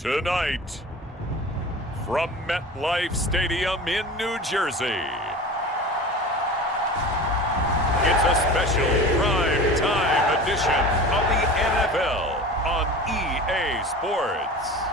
Tonight, from MetLife Stadium in New Jersey, it's a special prime time edition of the NFL on EA Sports.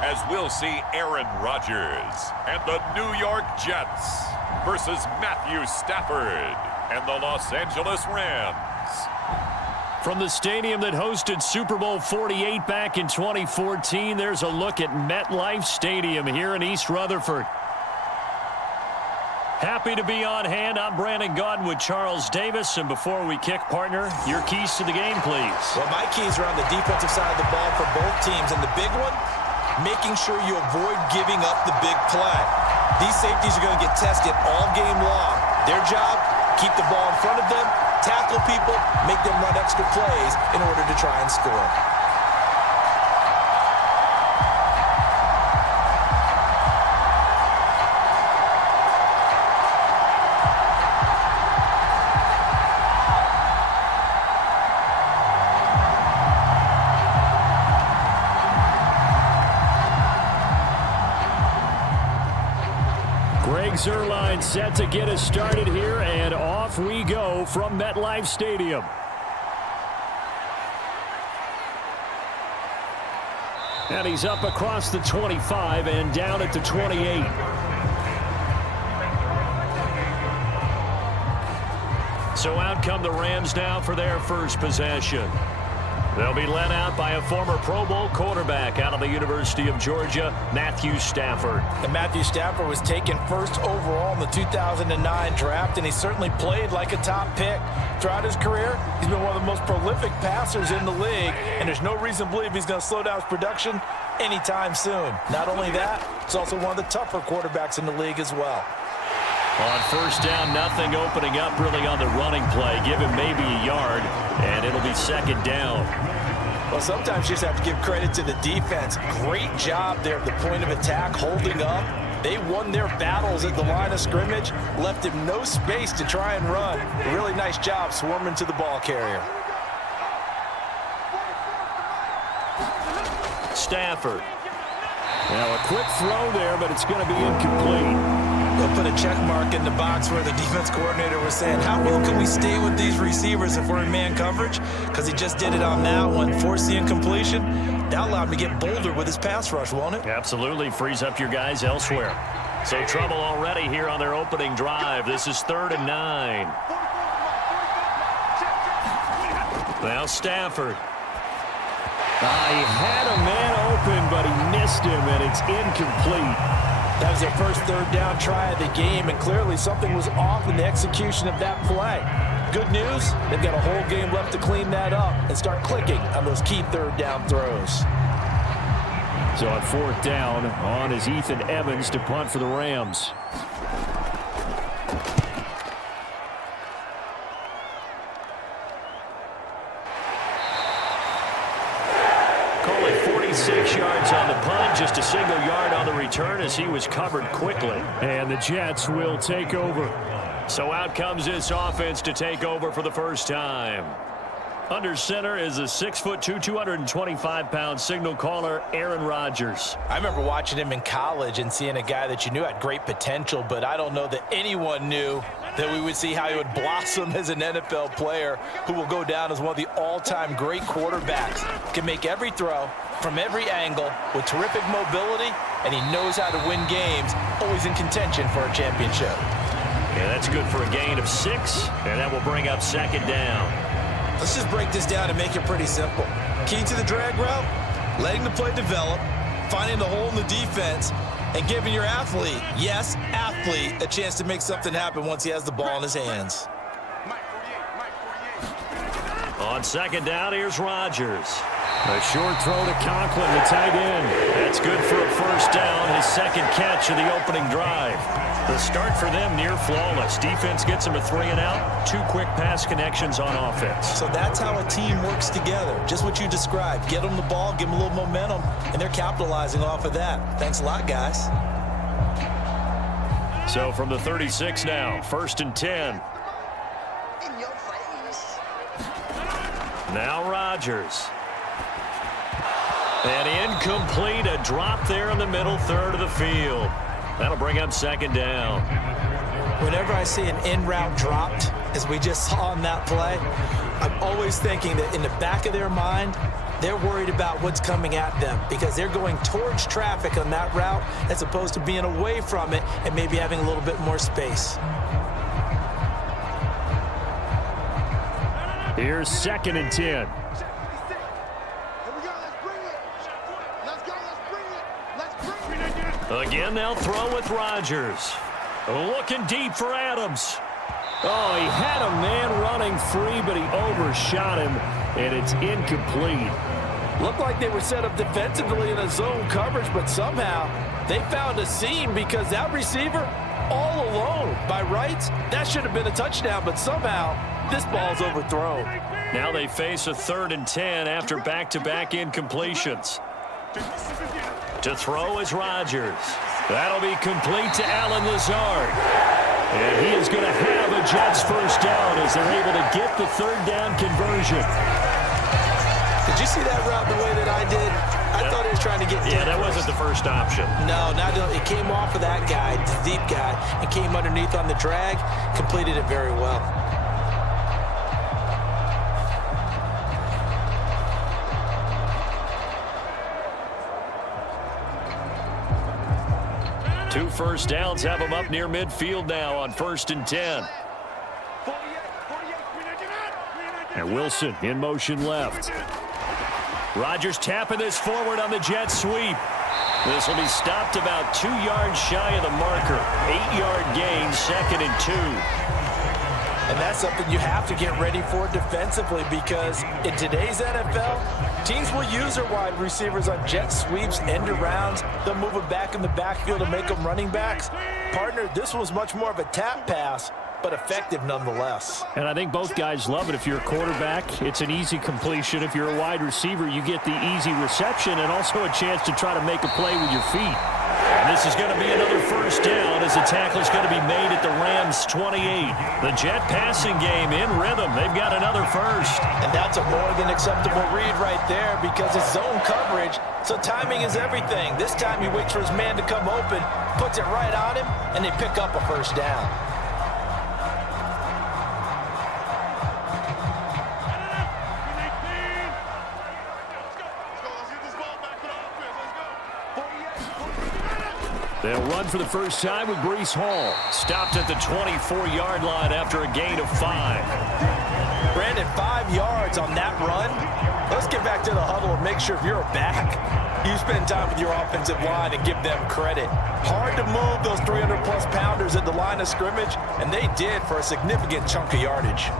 As we'll see Aaron Rodgers and the New York Jets versus Matthew Stafford and the Los Angeles Rams. From the stadium that hosted Super Bowl 48 back in 2014, there's a look at MetLife Stadium here in East Rutherford. Happy to be on hand. I'm Brandon Gaudin with Charles Davis. And before we kick, partner, your keys to the game, please. Well, my keys are on the defensive side of the ball for both teams. And the big one, making sure you avoid giving up the big play. These safeties are going to get tested all game long. Their job, keep the ball in front of them, tackle people, make them run extra plays in order to try and score. Zerline set to get us started here, and off we go from MetLife Stadium. And he's up across the 25 and down at the 28. So out come the Rams now for their first possession. They'll be led out by a former Pro Bowl quarterback out of the University of Georgia, Matthew Stafford. And Matthew Stafford was taken first overall in the 2009 draft, and he certainly played like a top pick. Throughout his career, he's been one of the most prolific passers in the league, and there's no reason to believe he's going to slow down his production anytime soon. Not only that, he's also one of the tougher quarterbacks in the league as well. On first down, nothing opening up really on the running play. Give him maybe a yard, and it'll be second down. Well, sometimes you just have to give credit to the defense. Great job there at the point of attack, holding up. They won their battles at the line of scrimmage, left him no space to try and run. A really nice job swarming to the ball carrier. Stafford. Now a quick throw there, but it's going to be incomplete. They'll put a check mark in the box where the defense coordinator was saying, how well can we stay with these receivers if we're in man coverage? Because he just did it on that one, forced the incompletion. That allowed him to get bolder with his pass rush, won't it? Absolutely. Frees up your guys elsewhere. So trouble already here on their opening drive. This is 3rd and 9. Now Stafford. He had a man open, but he missed him, and it's incomplete. That was their first third down try of the game, and clearly something was off in the execution of that play. Good news, they've got a whole game left to clean that up and start clicking on those key third down throws. So on 4th down, on is Ethan Evans to punt for the Rams. Call it 46 yards on the punt, just a single yard on the return as he was covered quickly. And the Jets will take over. So out comes this offense to take over for the first time. Under center is a 6'2", 225-pound signal caller, Aaron Rodgers. I remember watching him in college and seeing a guy that you knew had great potential, but I don't know that anyone knew that we would see how he would blossom as an NFL player who will go down as one of the all-time great quarterbacks. Can make every throw from every angle with terrific mobility, and he knows how to win games, always in contention for a championship. Yeah, that's good for a gain of 6, and that will bring up 2nd down. Let's just break this down and make it pretty simple. Key to the drag route, letting the play develop, finding the hole in the defense, and giving your athlete, yes, athlete, a chance to make something happen once he has the ball in his hands. On 2nd down, here's Rodgers. A short throw to Conklin, the tight end. That's good for a first down, his second catch of the opening drive. The start for them near flawless. Defense gets them a 3-and-out, 2 quick pass connections on offense. So that's how a team works together. Just what you described. Get them the ball, give them a little momentum, and they're capitalizing off of that. Thanks a lot, guys. So from the 36 now, 1st and 10. In your face. Now Rodgers. And incomplete, a drop there in the middle third of the field. That'll bring up 2nd down. Whenever I see an in-route dropped, as we just saw on that play, I'm always thinking that in the back of their mind, they're worried about what's coming at them because they're going towards traffic on that route as opposed to being away from it and maybe having a little bit more space. Here's 2nd and 10. Again, they'll throw with Rodgers. Looking deep for Adams. Oh, he had a man running free, but he overshot him, and it's incomplete. Looked like they were set up defensively in a zone coverage, but somehow they found a seam because that receiver all alone. By rights, that should have been a touchdown, but somehow this ball's overthrown. Now they face a 3rd and 10 after back-to-back incompletions. To throw is Rodgers. That'll be complete to Allen Lazard. And he is going to have a Jets first down as they're able to get the 3rd down conversion. Did you see that route the way that I did? I thought he was trying to get Yeah, that wasn't the first option. No, it came off of that guy, the deep guy, and came underneath on the drag, completed it very well. Two first downs have them up near midfield now on 1st and 10. And Wilson in motion left. Rodgers tapping this forward on the jet sweep. This will be stopped about 2 yards shy of the marker. 8-yard gain, 2nd and 2. And that's something you have to get ready for defensively because in today's NFL, teams will use their wide receivers on jet sweeps, end arounds. They'll move them back in the backfield to make them running backs. Partner, this was much more of a tap pass, but effective nonetheless. And I think both guys love it. If you're a quarterback, it's an easy completion. If you're a wide receiver, you get the easy reception and also a chance to try to make a play with your feet. And this is going to be another first down as the tackle is going to be made at the Rams' 28. The Jet passing game in rhythm. They've got another first. And that's a more than acceptable read right there because it's zone coverage, so timing is everything. This time he waits for his man to come open, puts it right on him, and they pick up a first down. They'll run for the first time with Breece Hall. Stopped at the 24-yard line after a gain of 5. Brandon, 5 yards on that run. Let's get back to the huddle and make sure if you're a back, you spend time with your offensive line and give them credit. Hard to move those 300-plus pounders at the line of scrimmage, and they did for a significant chunk of yardage.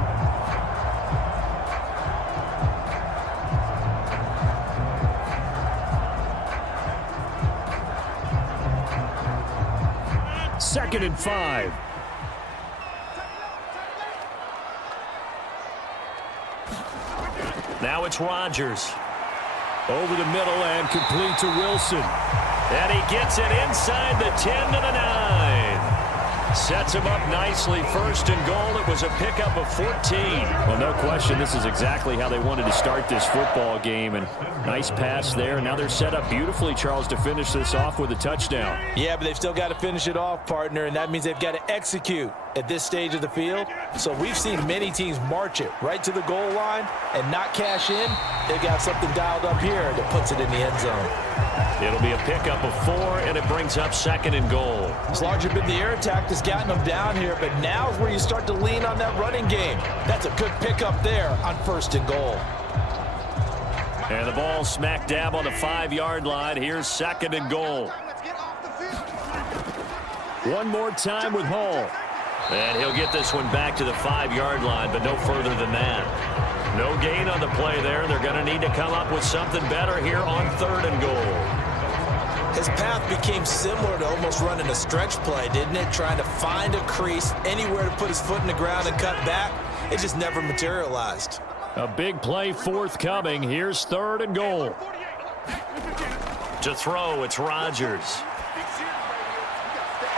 Second and 5. Now it's Rodgers. Over the middle and complete to Wilson. And he gets it inside the 10 to the 9. Sets him up nicely. 1st and goal. It was a pickup of 14. Well, no question, this is exactly how they wanted to start this football game. And nice pass there. Now they're set up beautifully, Charles, to finish this off with a touchdown. Yeah, but they've still got to finish it off, partner, and that means they've got to execute at this stage of the field. So we've seen many teams march it right to the goal line and not cash in. They've got something dialed up here that puts it in the end zone. It'll be a pickup of 4, and it brings up 2nd and goal. It's largely been the air attack that's gotten them down here, but now is where you start to lean on that running game. That's a good pickup there on 1st and goal. And the ball smack dab on the 5-yard line. Here's 2nd and goal. One more time with Hall. And he'll get this one back to the 5-yard line, but no further than that. No gain on the play there. They're going to need to come up with something better here on 3rd and goal. His path became similar to almost running a stretch play, didn't it? Trying to find a crease, anywhere to put his foot in the ground and cut back. It just never materialized. A big play forthcoming. Here's 3rd and goal. To throw, it's Rodgers.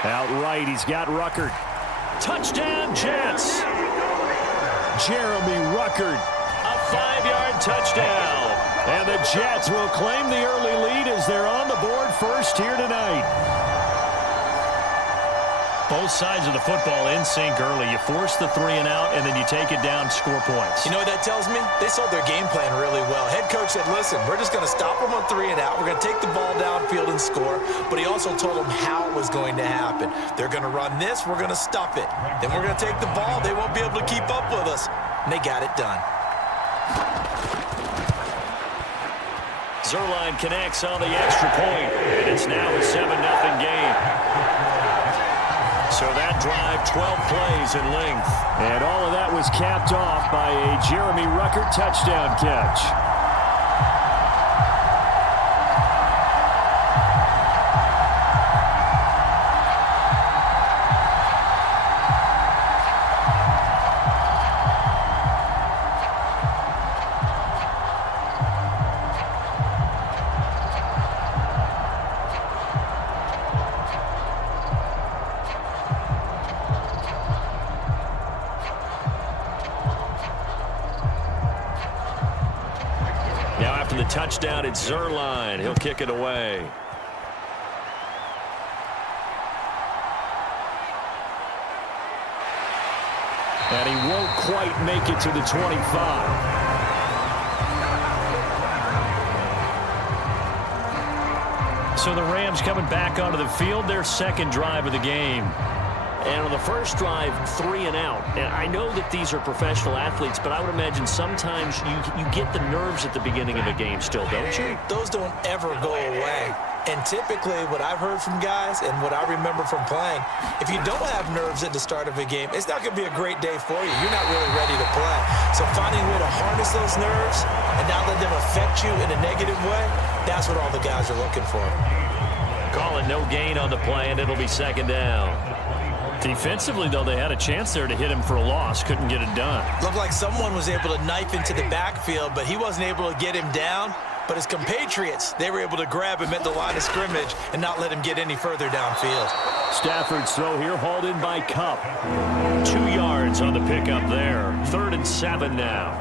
Outright, he's got Ruckert. Touchdown, Jets. Jeremy Ruckert. A 5-yard touchdown. And the Jets will claim the early lead as they're on the board first here tonight. Both sides of the football in sync early. You force the 3 and out, and then you take it down, score points. You know what that tells me? They sold their game plan really well. Head coach said, listen, we're just going to stop them on 3 and out. We're going to take the ball downfield and score. But he also told them how it was going to happen. They're going to run this. We're going to stuff it. Then we're going to take the ball. They won't be able to keep up with us. And they got it done. Zuerlein connects on the extra point, and it's now a 7-0 game. So that drive, 12 plays in length. And all of that was capped off by a Jeremy Ruckert touchdown catch. Touchdown, it's Zuerlein. He'll kick it away. And he won't quite make it to the 25. So the Rams coming back onto the field, their 2nd drive of the game. And on the first drive, 3 and out. And I know that these are professional athletes, but I would imagine sometimes you get the nerves at the beginning of a game still, don't you? Those don't ever go away. And typically what I've heard from guys and what I remember from playing, if you don't have nerves at the start of a game, it's not going to be a great day for you. You're not really ready to play. So finding a way to harness those nerves and not let them affect you in a negative way, that's what all the guys are looking for. Call it no gain on the play, and it'll be 2nd down. Defensively, though, they had a chance there to hit him for a loss. Couldn't get it done. Looked like someone was able to knife into the backfield, but he wasn't able to get him down. But his compatriots, they were able to grab him at the line of scrimmage and not let him get any further downfield. Stafford's throw here hauled in by Kupp. 2 yards on the pickup there. 3rd and 7 now.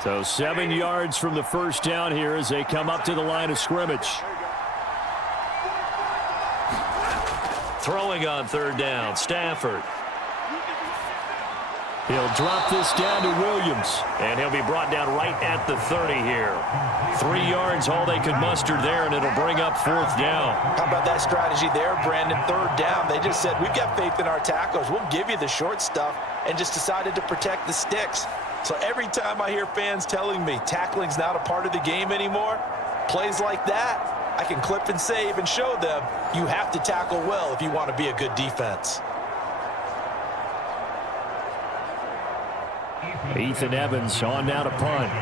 So 7 yards from the first down here as they come up to the line of scrimmage. Throwing on 3rd down, Stafford. He'll drop this down to Williams. And he'll be brought down right at the 30 here. 3 yards, all they could muster there, and it'll bring up 4th down. How about that strategy there, Brandon? 3rd down, they just said, we've got faith in our tacklers. We'll give you the short stuff, and just decided to protect the sticks. So every time I hear fans telling me tackling's not a part of the game anymore, plays like that, I can clip and save and show them you have to tackle well if you want to be a good defense. Ethan Evans on now to punt.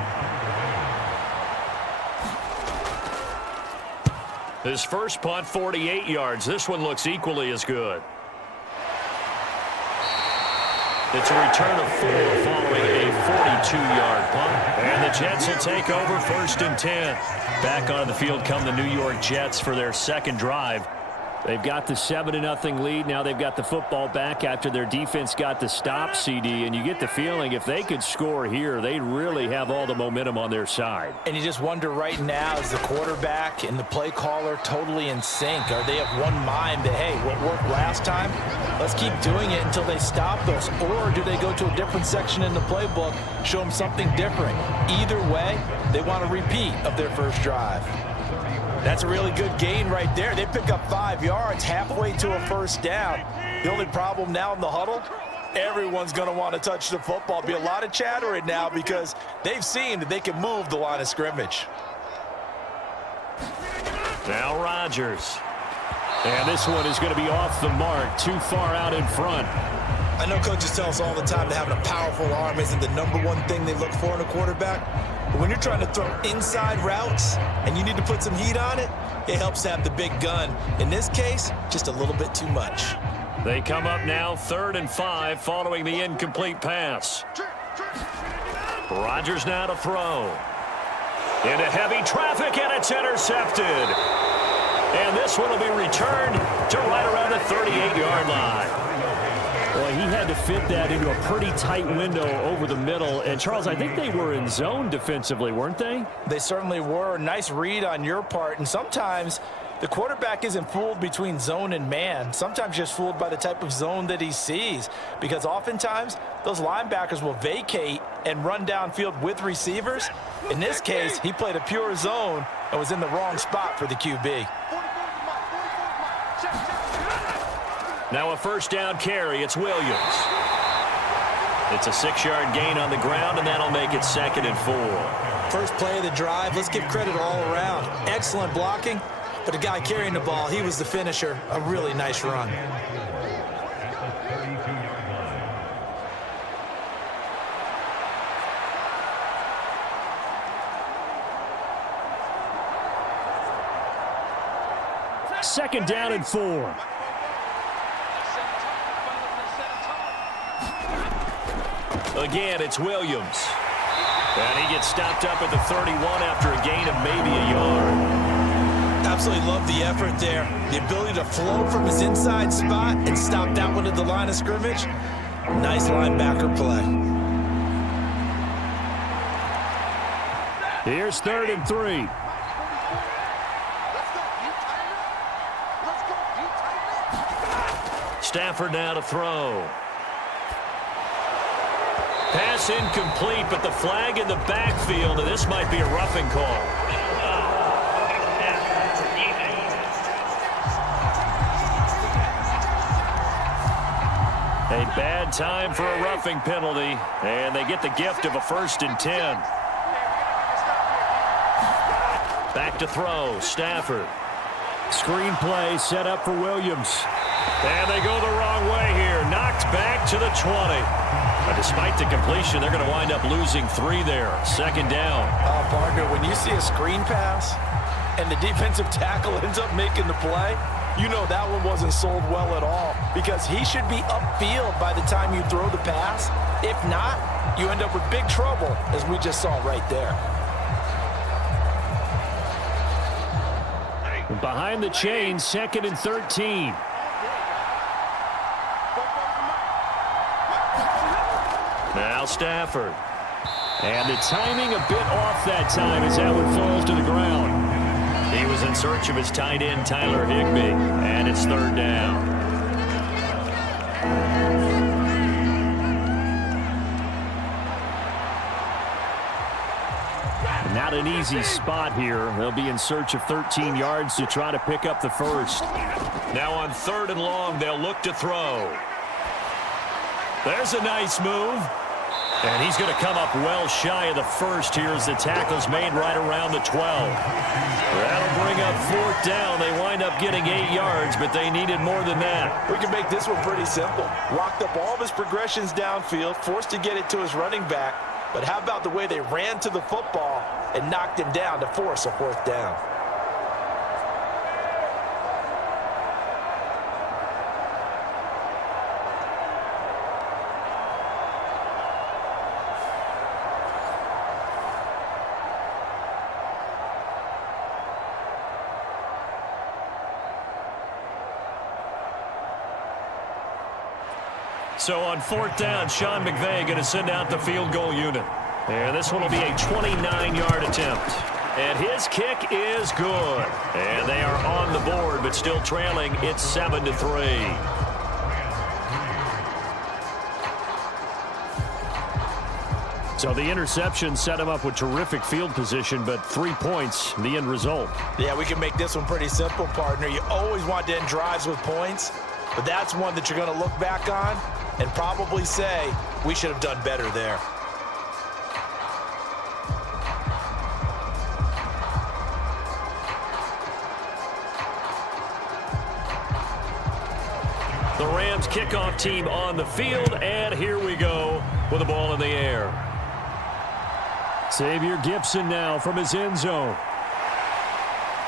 His first punt, 48 yards. This one looks equally as good. It's a return of 4 following a 42-yard punt. And the Jets will take over 1st and 10. Back onto the field come the New York Jets for their 2nd drive. They've got the 7-0 lead. Now they've got the football back after their defense got the stop, CD. And you get the feeling if they could score here, they'd really have all the momentum on their side. And you just wonder right now, is the quarterback and the play caller totally in sync? Are they of one mind that, hey, what worked last time, let's keep doing it until they stop us? Or do they go to a different section in the playbook, show them something different? Either way, they want a repeat of their first drive. That's a really good gain right there. They pick up 5 yards halfway to a 1st down. The only problem now in the huddle, everyone's going to want to touch the football. Be a lot of chatter right now because they've seen that they can move the line of scrimmage. Now Rodgers. And this one is going to be off the mark, too far out in front. I know coaches tell us all the time that having a powerful arm isn't the #1 thing they look for in a quarterback. But when you're trying to throw inside routes and you need to put some heat on it, it helps to have the big gun. In this case, just a little bit too much. They come up now 3rd and 5 following the incomplete pass. Rodgers now to throw. Into heavy traffic, and it's intercepted. And this one will be returned to right around the 38-yard line. Well, he had to fit that into a pretty tight window over the middle. And, Charles, I think they were in zone defensively, weren't they? They certainly were. Nice read on your part. And sometimes the quarterback isn't fooled between zone and man. Sometimes just fooled by the type of zone that he sees. Because oftentimes, those linebackers will vacate and run downfield with receivers. In this case, he played a pure zone and was in the wrong spot for the QB. Now a 1st down carry. It's Williams. It's a 6-yard gain on the ground, and that'll make it 2nd and 4. First play of the drive, let's give credit all around. Excellent blocking, but the guy carrying the ball, he was the finisher. A really nice run. Second down and 4. Again, it's Williams. And he gets stopped up at the 31 after a gain of maybe a yard. Absolutely love the effort there. The ability to flow from his inside spot and stop that one at the line of scrimmage. Nice linebacker play. Here's 3rd and 3. Stafford now to throw. Pass incomplete, but the flag in the backfield, and this might be a roughing call. A bad time for a roughing penalty, and they get the gift of a 1st and 10. Back to throw, Stafford. Screen play set up for Williams. And they go the wrong way here. Knocked back to the 20. But despite the completion, they're going to wind up losing 3 there. 2nd down. Partner, when you see a screen pass and the defensive tackle ends up making the play, you know that one wasn't sold well at all, because he should be upfield by the time you throw the pass. If not, you end up with big trouble, as we just saw right there. Behind the chain, 2nd and 13. Now Stafford. And the timing a bit off that time as that one falls to the ground. He was in search of his tight end, Tyler Higbee, and it's 3rd down. Not an easy spot here. They'll be in search of 13 yards to try to pick up the 1st. Now on 3rd and long, they'll look to throw. There's a nice move. And he's going to come up well shy of the 1st here as the tackle's made right around the 12. That'll bring up 4th down. They wind up getting 8 yards, but they needed more than that. We can make this one pretty simple. Locked up all of his progressions downfield, forced to get it to his running back. But how about the way they ran to the football and knocked him down to force a 4th down? So on 4th down, Sean McVay going to send out the field goal unit. And this one will be a 29-yard attempt. And his kick is good. And they are on the board, but still trailing. It's 7-3. So the interception set him up with terrific field position, but 3 points, the end result. Yeah, we can make this one pretty simple, partner. You always want to end drives with points, but that's one that you're going to look back on and probably say, we should have done better there. The Rams kickoff team on the field, and here we go with the ball in the air. Xavier Gipson now from his end zone.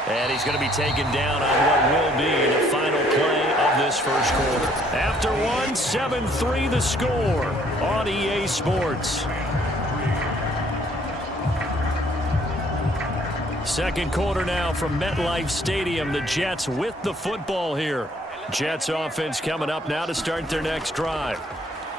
And he's going to be taken down on what will be the final play of this first quarter. After one, 7-3 the score on EA Sports. Second quarter now from MetLife Stadium. The Jets with the football here. Jets offense coming up now to start their next drive.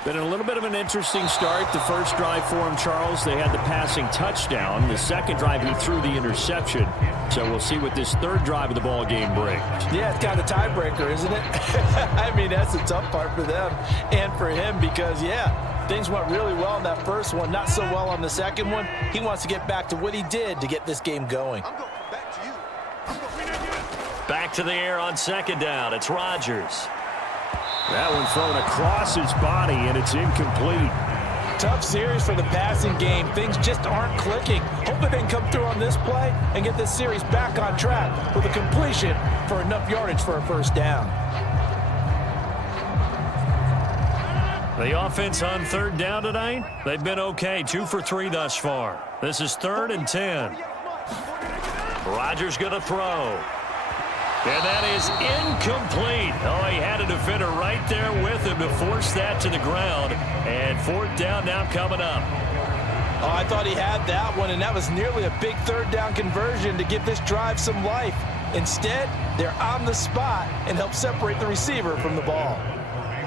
Been a little bit of an interesting start. The first drive for him, Charles, they had the passing touchdown. The second drive, he threw the interception. So we'll see what this third drive of the ball game brings. Yeah, it's kind of a tiebreaker, isn't it? I mean, that's the tough part for them and for him because, yeah, things went really well in that first one, not so well on the second one. He wants to get back to what he did to get this game going. Back to the air on second down. It's Rodgers. That one thrown across his body, and it's incomplete. Tough series for the passing game. Things just aren't clicking. Hoping they can come through on this play and get this series back on track with a completion for enough yardage for a first down. The offense on third down tonight, they've been okay. 2 for 3 thus far. This is 3rd and 10. Rodgers going to throw. And that is incomplete. Oh, he had a defender right there with him to force that to the ground. And fourth down now coming up. Oh, I thought he had that one, and that was nearly a big third down conversion to give this drive some life. Instead, they're on the spot and help separate the receiver from the ball.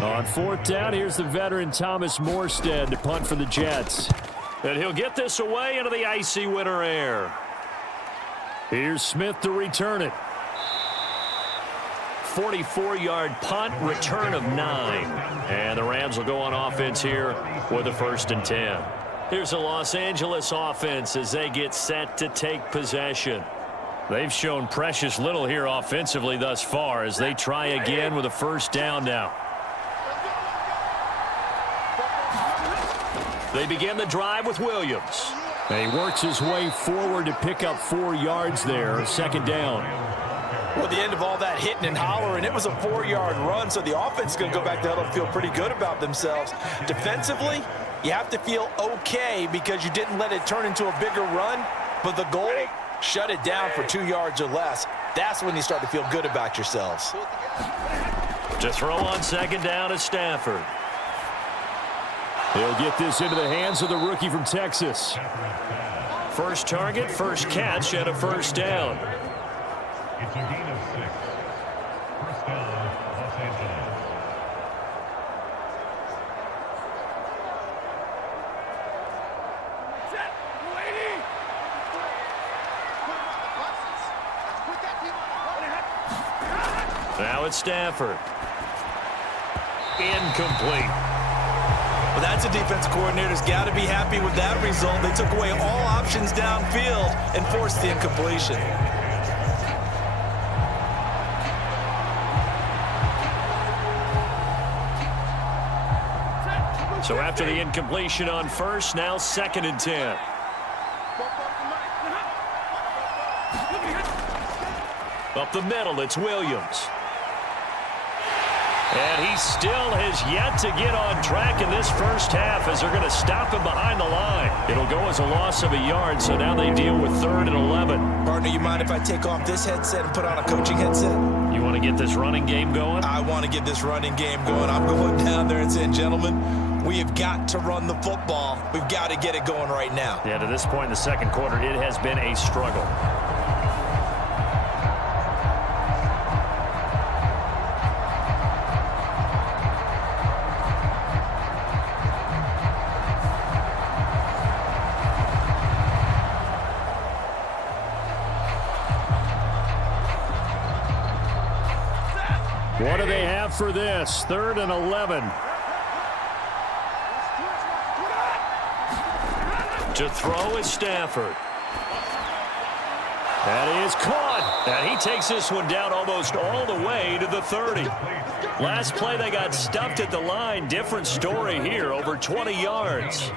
On fourth down, here's the veteran Thomas Morstead to punt for the Jets. And he'll get this away into the icy winter air. Here's Smith to return it. 44-yard punt, return of 9. And the Rams will go on offense here with a 1st and 10. Here's the Los Angeles offense as they get set to take possession. They've shown precious little here offensively thus far as they try again with a first down now. They begin the drive with Williams. And he works his way forward to pick up 4 yards there, second down. Well, at the end of all that hitting and hollering, it was a 4-yard run, so the offense is going to go back to huddle and feel pretty good about themselves. Defensively, you have to feel okay because you didn't let it turn into a bigger run, but the goal, shut it down for 2 yards or less. That's when you start to feel good about yourselves. To throw on second down is Stafford. He'll get this into the hands of the rookie from Texas. First target, first catch, and a first down. It's a gain of 6. First down, Los Angeles. Set, lady. Now it's Stafford. Incomplete. Well, that's a defense coordinator's got to be happy with that result. They took away all options downfield and forced the incompletion. So after the incompletion on first, now 2nd and 10. Up the middle, it's Williams. And he still has yet to get on track in this first half as they're going to stop him behind the line. It'll go as a loss of a yard, so now they deal with 3rd and 11. Partner, you mind if I take off this headset and put on a coaching headset? You want to get this running game going? I want to get this running game going. I'm going down there and saying, gentlemen, we have got to run the football. We've got to get it going right now. Yeah, to this point in the second quarter, it has been a struggle. What do they have for this? 3rd and 11. To throw is Stafford. That is caught. And he takes this one down almost all the way to the 30. Last play, they got stuffed at the line. Different story here, over 20 yards.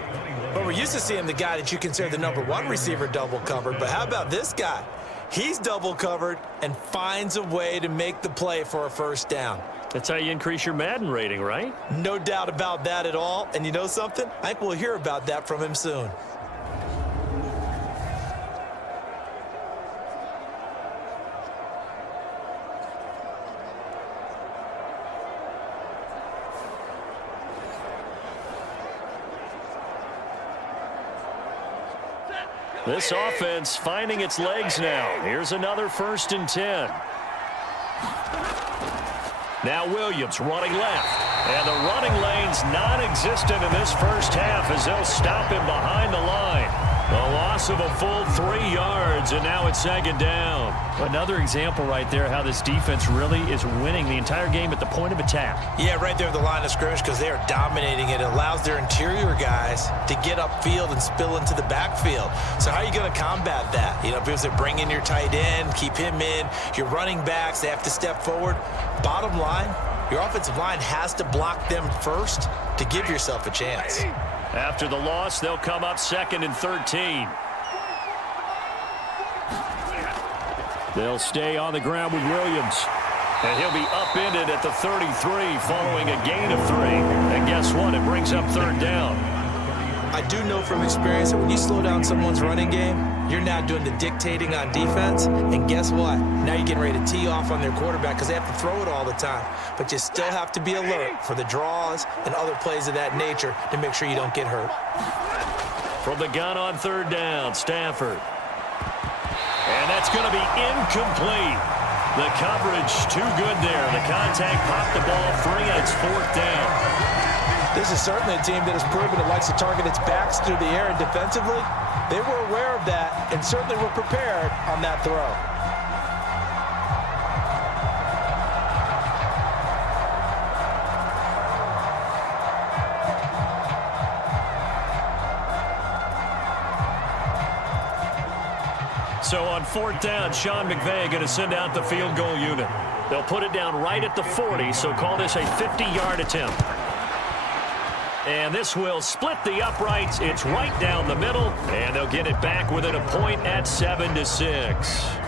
But we're used to seeing the guy that you consider the #1 receiver double covered. But how about this guy? He's double covered and finds a way to make the play for a first down. That's how you increase your Madden rating, right? No doubt about that at all. And you know something? I think we'll hear about that from him soon. This offense finding its legs now. Here's another 1st and 10. Now Williams running left. And the running lane's non-existent in this first half as they'll stop him behind the line. A loss of a full 3 yards, and now it's 2nd down. Another example right there how this defense really is winning the entire game at the point of attack. Yeah, right there at the line of scrimmage because they are dominating it. It allows their interior guys to get upfield and spill into the backfield. So how are you going to combat that? You know, if it was to bring in your tight end, keep him in, your running backs, they have to step forward. Bottom line, your offensive line has to block them first to give yourself a chance. After the loss, they'll come up 2nd and 13. They'll stay on the ground with Williams. And he'll be upended at the 33 following a gain of 3. And guess what? It brings up 3rd down. I do know from experience that when you slow down someone's running game, you're now doing the dictating on defense. And guess what? Now you're getting ready to tee off on their quarterback because they have to throw it all the time. But you still have to be alert for the draws and other plays of that nature to make sure you don't get hurt. From the gun on 3rd down, Stafford. And that's going to be incomplete. The coverage too good there. The contact popped the ball free, and it's 4th down. This is certainly a team that has proven it likes to target its backs through the air and defensively. They were aware of that and certainly were prepared on that throw. So on 4th down, Sean McVay going to send out the field goal unit. They'll put it down right at the 40, so call this a 50-yard attempt. And this will split the uprights. It's right down the middle, and they'll get it back within a point at 7-6.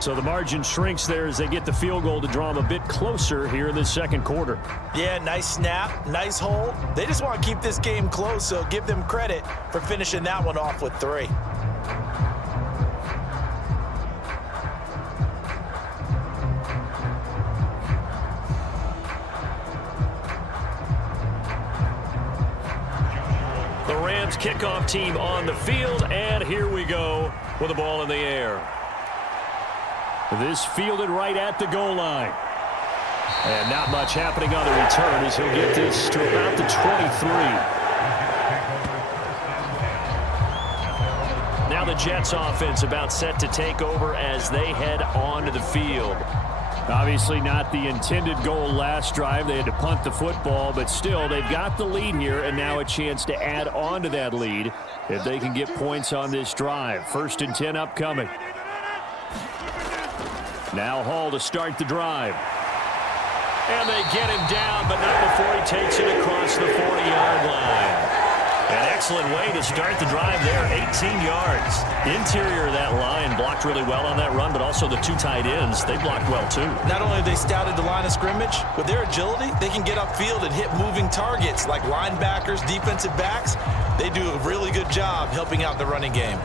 So the margin shrinks there as they get the field goal to draw them a bit closer here in the 2nd quarter. Yeah, nice snap, nice hold. They just want to keep this game close, so give them credit for finishing that one off with 3. The Rams kickoff team on the field, and here we go with the ball in the air. This fielded right at the goal line. And not much happening on the return as he'll get this to about the 23. Now the Jets offense about set to take over as they head onto the field. Obviously not the intended goal last drive. They had to punt the football, but still they've got the lead here and now a chance to add on to that lead if they can get points on this drive. 1st and 10 upcoming. Now Hall to start the drive. And they get him down, but not before he takes it across the 40-yard line. An excellent way to start the drive there, 18 yards. Interior of that line blocked really well on that run, but also the 2 tight ends, they blocked well too. Not only have they scouted the line of scrimmage, with their agility, they can get upfield and hit moving targets like linebackers, defensive backs. They do a really good job helping out the running game.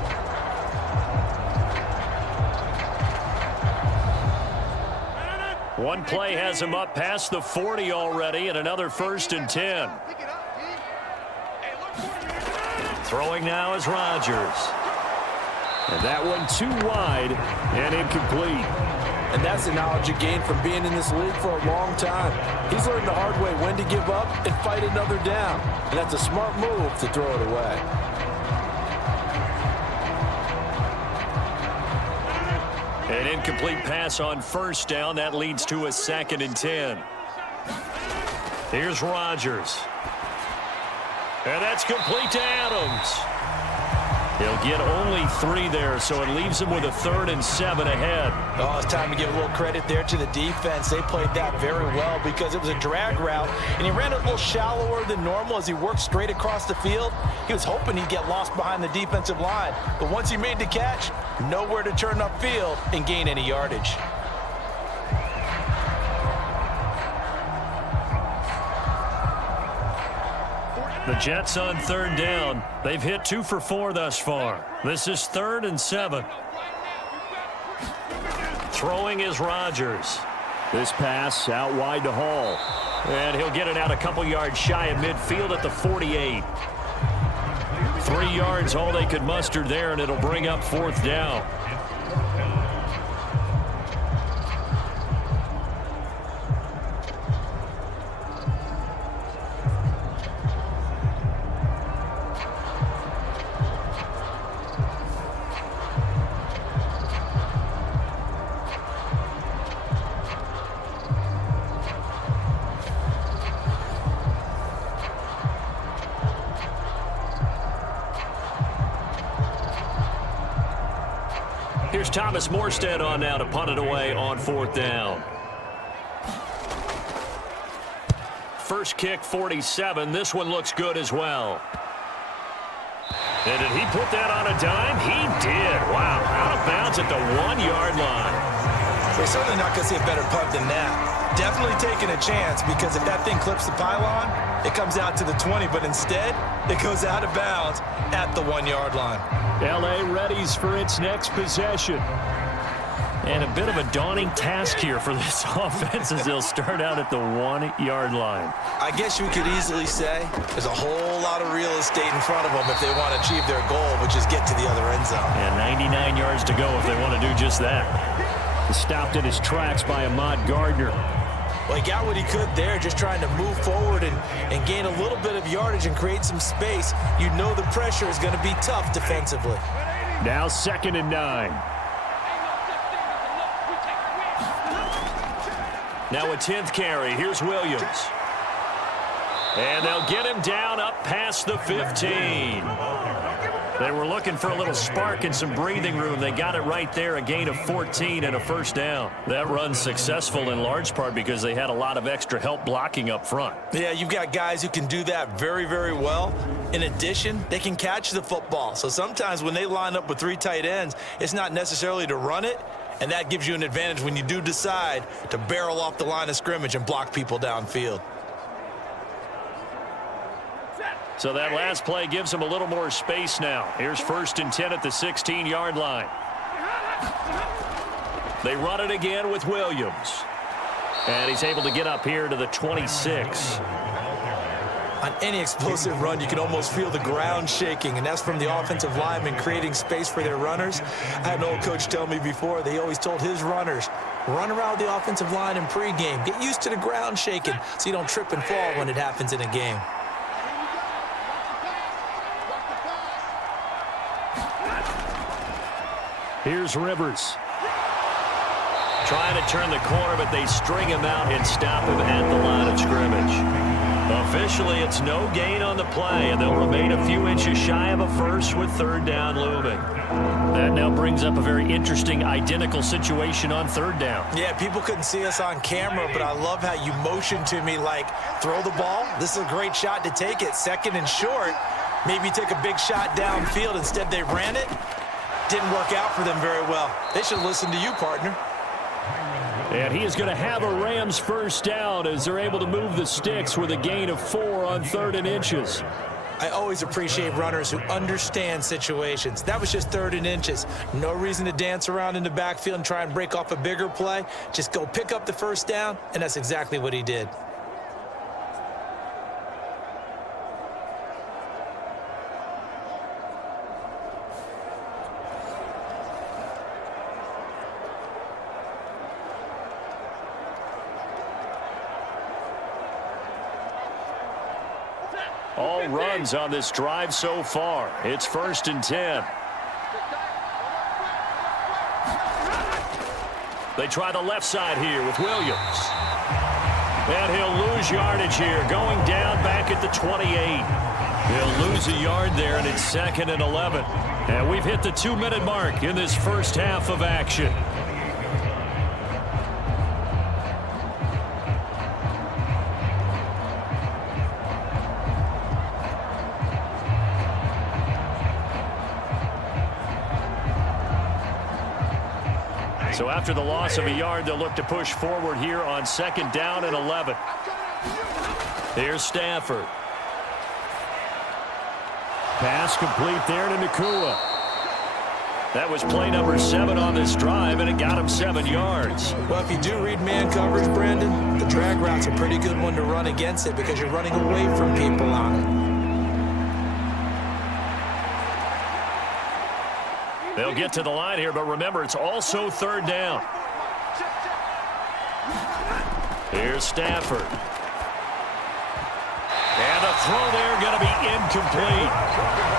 One play has him up past the 40 already, and another 1st and 10. Throwing now is Rodgers. And that one too wide and incomplete. And that's the knowledge you gain from being in this league for a long time. He's learned the hard way when to give up and fight another down. And that's a smart move to throw it away. An incomplete pass on 1st down. That leads to a 2nd and 10. Here's Rodgers. And that's complete to Adams. He'll get only 3 there, so it leaves him with a 3rd and 7 ahead. Oh, it's time to give a little credit there to the defense. They played that very well because it was a drag route, and he ran it a little shallower than normal as he worked straight across the field. He was hoping he'd get lost behind the defensive line, but once he made the catch, nowhere to turn upfield and gain any yardage. The Jets on 3rd down. They've hit 2 for 4 thus far. This is 3rd and 7. Throwing is Rodgers. This pass out wide to Hall. And he'll get it out a couple yards shy of midfield at the 48. 3 yards, all they could muster there, and it'll bring up 4th down. Here's Thomas Morstead on now to punt it away on 4th down. First kick, 47. This one looks good as well. And did he put that on a dime? He did. Wow, out of bounds at the 1-yard line. We're certainly not going to see a better punt than that. Definitely taking a chance, because if that thing clips the pylon, it comes out to the 20, but instead, it goes out of bounds at the 1-yard line. L.A. readies for its next possession. And a bit of a daunting task here for this offense as they'll start out at the 1-yard line. I guess you could easily say there's a whole lot of real estate in front of them if they want to achieve their goal, which is get to the other end zone. And 99 yards to go if they want to do just that. Stopped in his tracks by Ahmad Gardner. Well, he got what he could there, just trying to move forward and gain a little bit of yardage and create some space. You know the pressure is going to be tough defensively. Now 2nd and 9. Now a 10th carry. Here's Williams. And they'll get him down up past the 15. They were looking for a little spark and some breathing room. They got it right there, a gain of 14 and a 1st down. That run's successful in large part because they had a lot of extra help blocking up front. Yeah, you've got guys who can do that very, very well. In addition, they can catch the football. So sometimes when they line up with 3 tight ends, it's not necessarily to run it, and that gives you an advantage when you do decide to barrel off the line of scrimmage and block people downfield. So that last play gives him a little more space now. Here's 1st and 10 at the 16-yard line. They run it again with Williams. And he's able to get up here to the 26. On any explosive run, you can almost feel the ground shaking, and that's from the offensive linemen creating space for their runners. I had an old coach tell me before, they always told his runners, run around the offensive line in pregame. Get used to the ground shaking so you don't trip and fall when it happens in a game. Here's Rivers. Trying to turn the corner, but they string him out and stop him at the line of scrimmage. Officially, it's no gain on the play, and they'll remain a few inches shy of a first with 3rd down looming. That now brings up a very interesting identical situation on 3rd down. Yeah, people couldn't see us on camera, but I love how you motioned to me like, throw the ball. This is a great shot to take it. 2nd and short. Maybe take a big shot downfield. Instead, they ran it. Didn't work out for them very well. They should listen to you, partner. And he is going to have a Rams 1st down as they're able to move the sticks with a gain of 4 on 3rd and inches. I always appreciate runners who understand situations. That was just 3rd and inches. No reason to dance around in the backfield and try and break off a bigger play. Just go pick up the 1st down, and that's exactly what he did. All runs on this drive so far. It's 1st and 10. They try the left side here with Williams. And he'll lose yardage here, going down back at the 28. He'll lose a yard there, and it's 2nd and 11. And we've hit the 2-minute mark in this first half of action. So after the loss of a yard, they'll look to push forward here on 2nd down and 11. Here's Stafford. Pass complete there to Nakua. That was play number 7 on this drive, and it got him 7 yards. Well, if you do read man coverage, Brandon, the drag route's a pretty good one to run against it because you're running away from people on it. They'll get to the line here, but remember, it's also 3rd down. Here's Stafford. And the throw there going to be incomplete.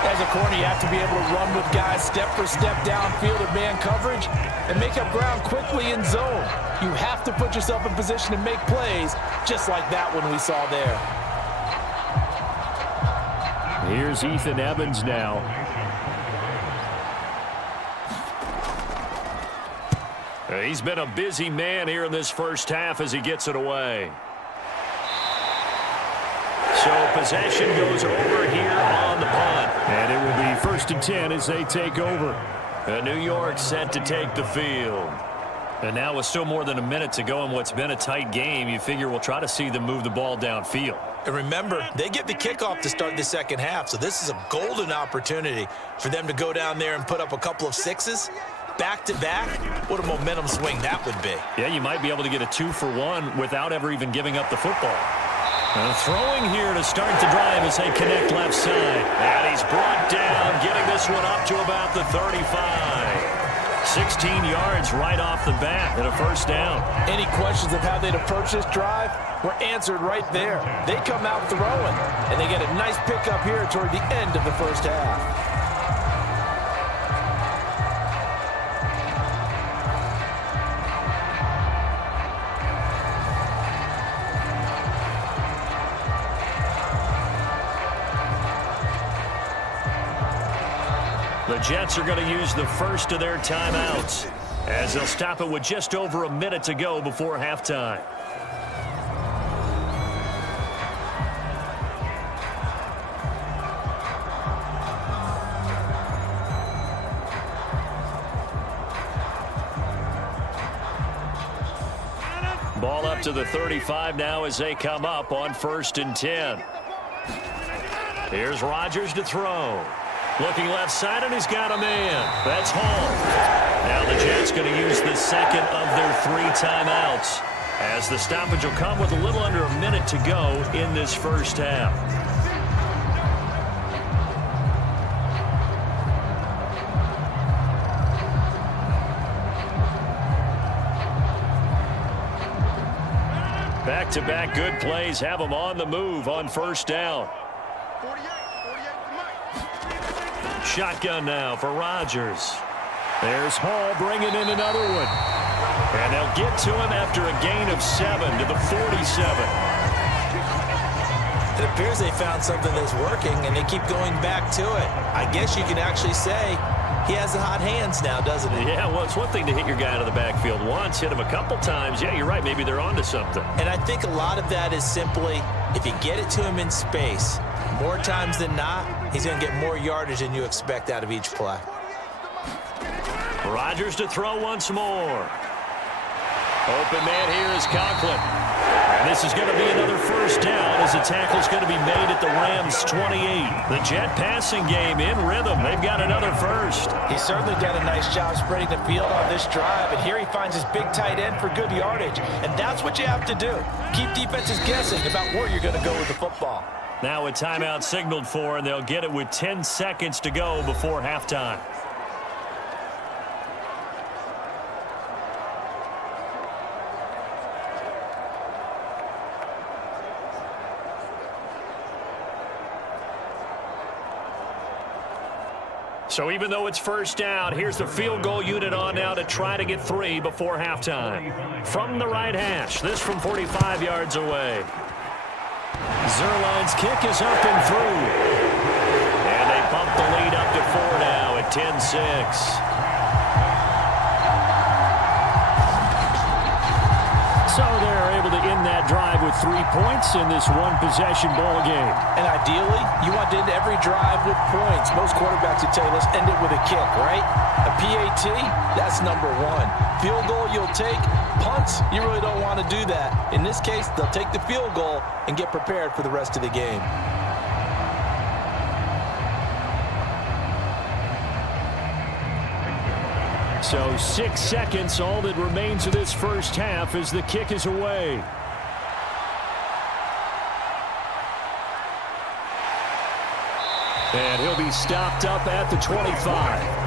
As a corner, you have to be able to run with guys step for step downfield in man coverage and make up ground quickly in zone. You have to put yourself in position to make plays, just like that one we saw there. Here's Ethan Evans now. He's been a busy man here in this first half as he gets it away. So possession goes over here on the punt. And it will be 1st and 10 as they take over. New York set to take the field. And now with still more than a minute to go in what's been a tight game, you figure we'll try to see them move the ball downfield. And remember, they get the kickoff to start the second half, so this is a golden opportunity for them to go down there and put up a couple of 6s. Back-to-back, what a momentum swing that would be. Yeah, you might be able to get a 2-for-1 without ever even giving up the football. Throwing here to start the drive as they connect left side. And he's brought down, getting this one up to about the 35. 16 yards right off the bat and a 1st down. Any questions of how they'd approach this drive were answered right there. They come out throwing, and they get a nice pickup here toward the end of the first half. The Jets are going to use the first of their timeouts as they'll stop it with just over a minute to go before halftime. Ball up to the 35 now as they come up on 1st and 10. Here's Rodgers to throw. Looking left side, and he's got a man. That's Hall. Now the Jets going to use the second of their 3 timeouts as the stoppage will come with a little under a minute to go in this first half. Back-to-back good plays have them on the move on 1st down. Shotgun now for Rodgers. There's Hall bringing in another one. And they'll get to him after a gain of 7 to the 47. It appears they found something that's working, and they keep going back to it. I guess you can actually say he has the hot hands now, doesn't he? Yeah, well, it's one thing to hit your guy out of the backfield once, hit him a couple times. Yeah, you're right. Maybe they're onto something. And I think a lot of that is simply if you get it to him in space, more times than not, he's going to get more yardage than you expect out of each play. Rodgers to throw once more. Open man here is Conklin. And this is going to be another 1st down as the tackle's going to be made at the Rams' 28. The Jet passing game in rhythm. They've got another 1st. He's certainly done a nice job spreading the field on this drive, and here he finds his big tight end for good yardage. And that's what you have to do. Keep defenses guessing about where you're going to go with the football. Now a timeout signaled for, and they'll get it with 10 seconds to go before halftime. So even though it's 1st down, here's the field goal unit on now to try to get 3 before halftime. From the right hash, this from 45 yards away. Zerline's kick is up and through. to 4 now at 10-6. So they're able to end that drive with 3 points in this one-possession ball game. And ideally, you want to end every drive with points. Most quarterbacks would tell you, let's end it with a kick, right? A PAT, that's number one. Field goal you'll take. Punts, you really don't want to do that. In this case, they'll take the field goal and get prepared for the rest of the game. So 6 seconds, all that remains of this first half as the kick is away. And he'll be stopped up at the 25.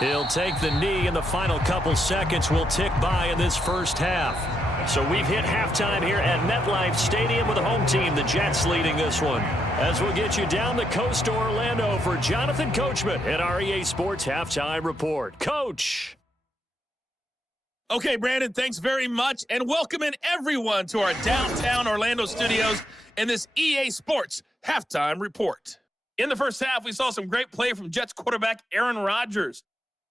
He'll take the knee, and the final couple seconds will tick by in this first half. So we've hit halftime here at MetLife Stadium with the home team, the Jets, leading this one. As we'll get you down the coast to Orlando for Jonathan Coachman at REA Sports Halftime Report. Coach. Okay, Brandon, thanks very much, and welcome in everyone to our downtown Orlando studios in this EA Sports Halftime Report. In the first half, we saw some great play from Jets quarterback Aaron Rodgers.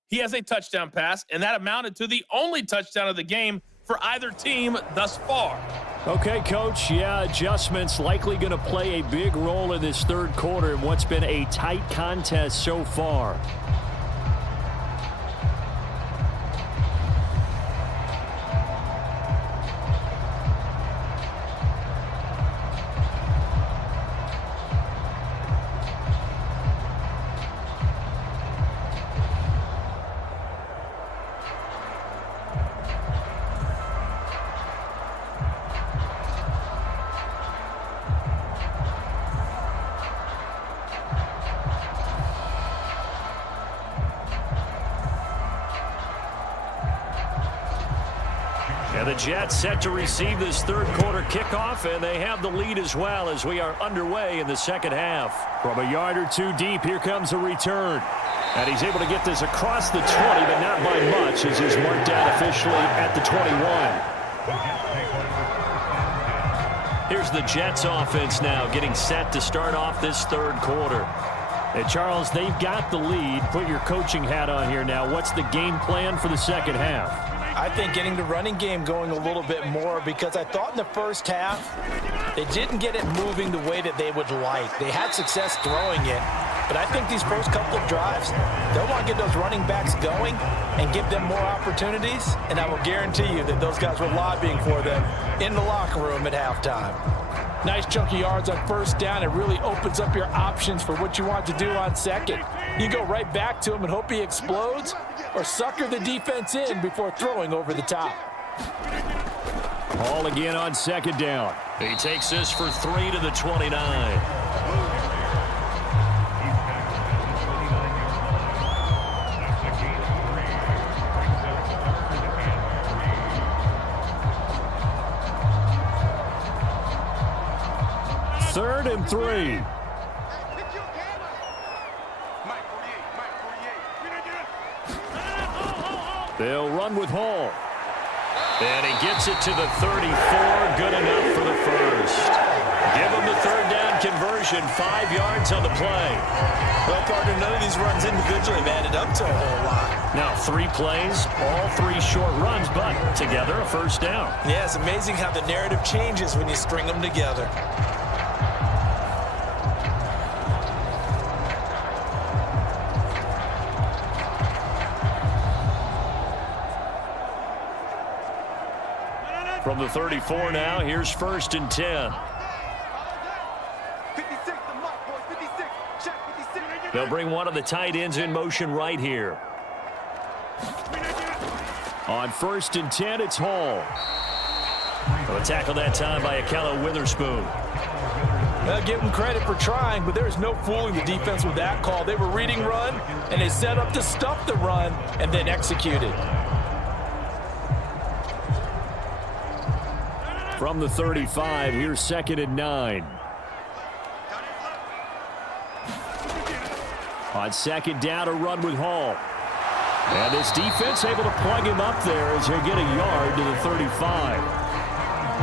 He has a touchdown pass, and that amounted to the only touchdown of the game for either team thus far. Okay, Coach, yeah, adjustments likely going to play a big role in this third quarter in what's been a tight contest so far. And the Jets set to receive this third quarter kickoff, and they have the lead as well as we are underway in the second half. From a yard or two deep, here comes a return. And he's able to get this across the 20, but not by much, as he's marked down officially at the 21. Here's the Jets offense now getting set to start off this third quarter. And Charles, they've got the lead. Put your coaching hat on here now. What's the game plan for the second half? I think getting the running game going a little bit more, because I thought in the first half they didn't get it moving the way that they would like. They had success throwing it, but I think these first couple of drives, they'll want to get those running backs going and give them more opportunities, and I will guarantee you that those guys were lobbying for them in the locker room at halftime. Nice chunky yards on first down. It really opens up your options for what you want to do on second. You go right back to him and hope he explodes, or sucker the defense in before throwing over the top. Ball again on second down. He takes this for 3 to the 29. Third and 3. They'll run with Hall. And he gets it to the 34. Good enough for the first. Give him the third down conversion. 5 yards on the play. Well, partner, none of these runs individually have added up to a whole lot. Now 3 plays, all 3 short runs, but together a first down. Yeah, it's amazing how the narrative changes when you string them together. From the 34 now, here's 1st and 10. They'll bring one of the tight ends in motion right here. On 1st and 10, it's Hall. A tackle that time by Akello Witherspoon. Give them credit for trying, but there's no fooling the defense with that call. They were reading run, and they set up to stuff the run and then executed. From the 35, here's 2nd and 9. On second down, a run with Hall. And this defense able to plug him up there as he'll get a yard to the 35.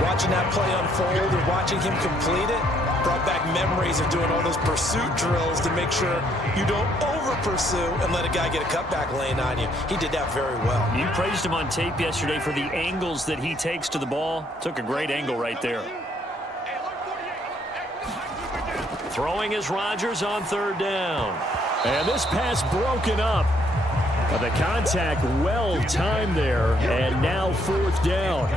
Watching that play unfold and watching him complete it brought back memories of doing all those pursuit drills to make sure you don't over-pursue and let a guy get a cutback lane on you. He did that very well. You praised him on tape yesterday for the angles that he takes to the ball. Took a great angle right there. Throwing is Rodgers on third down. And this pass broken up. But the contact well timed there, and now fourth down.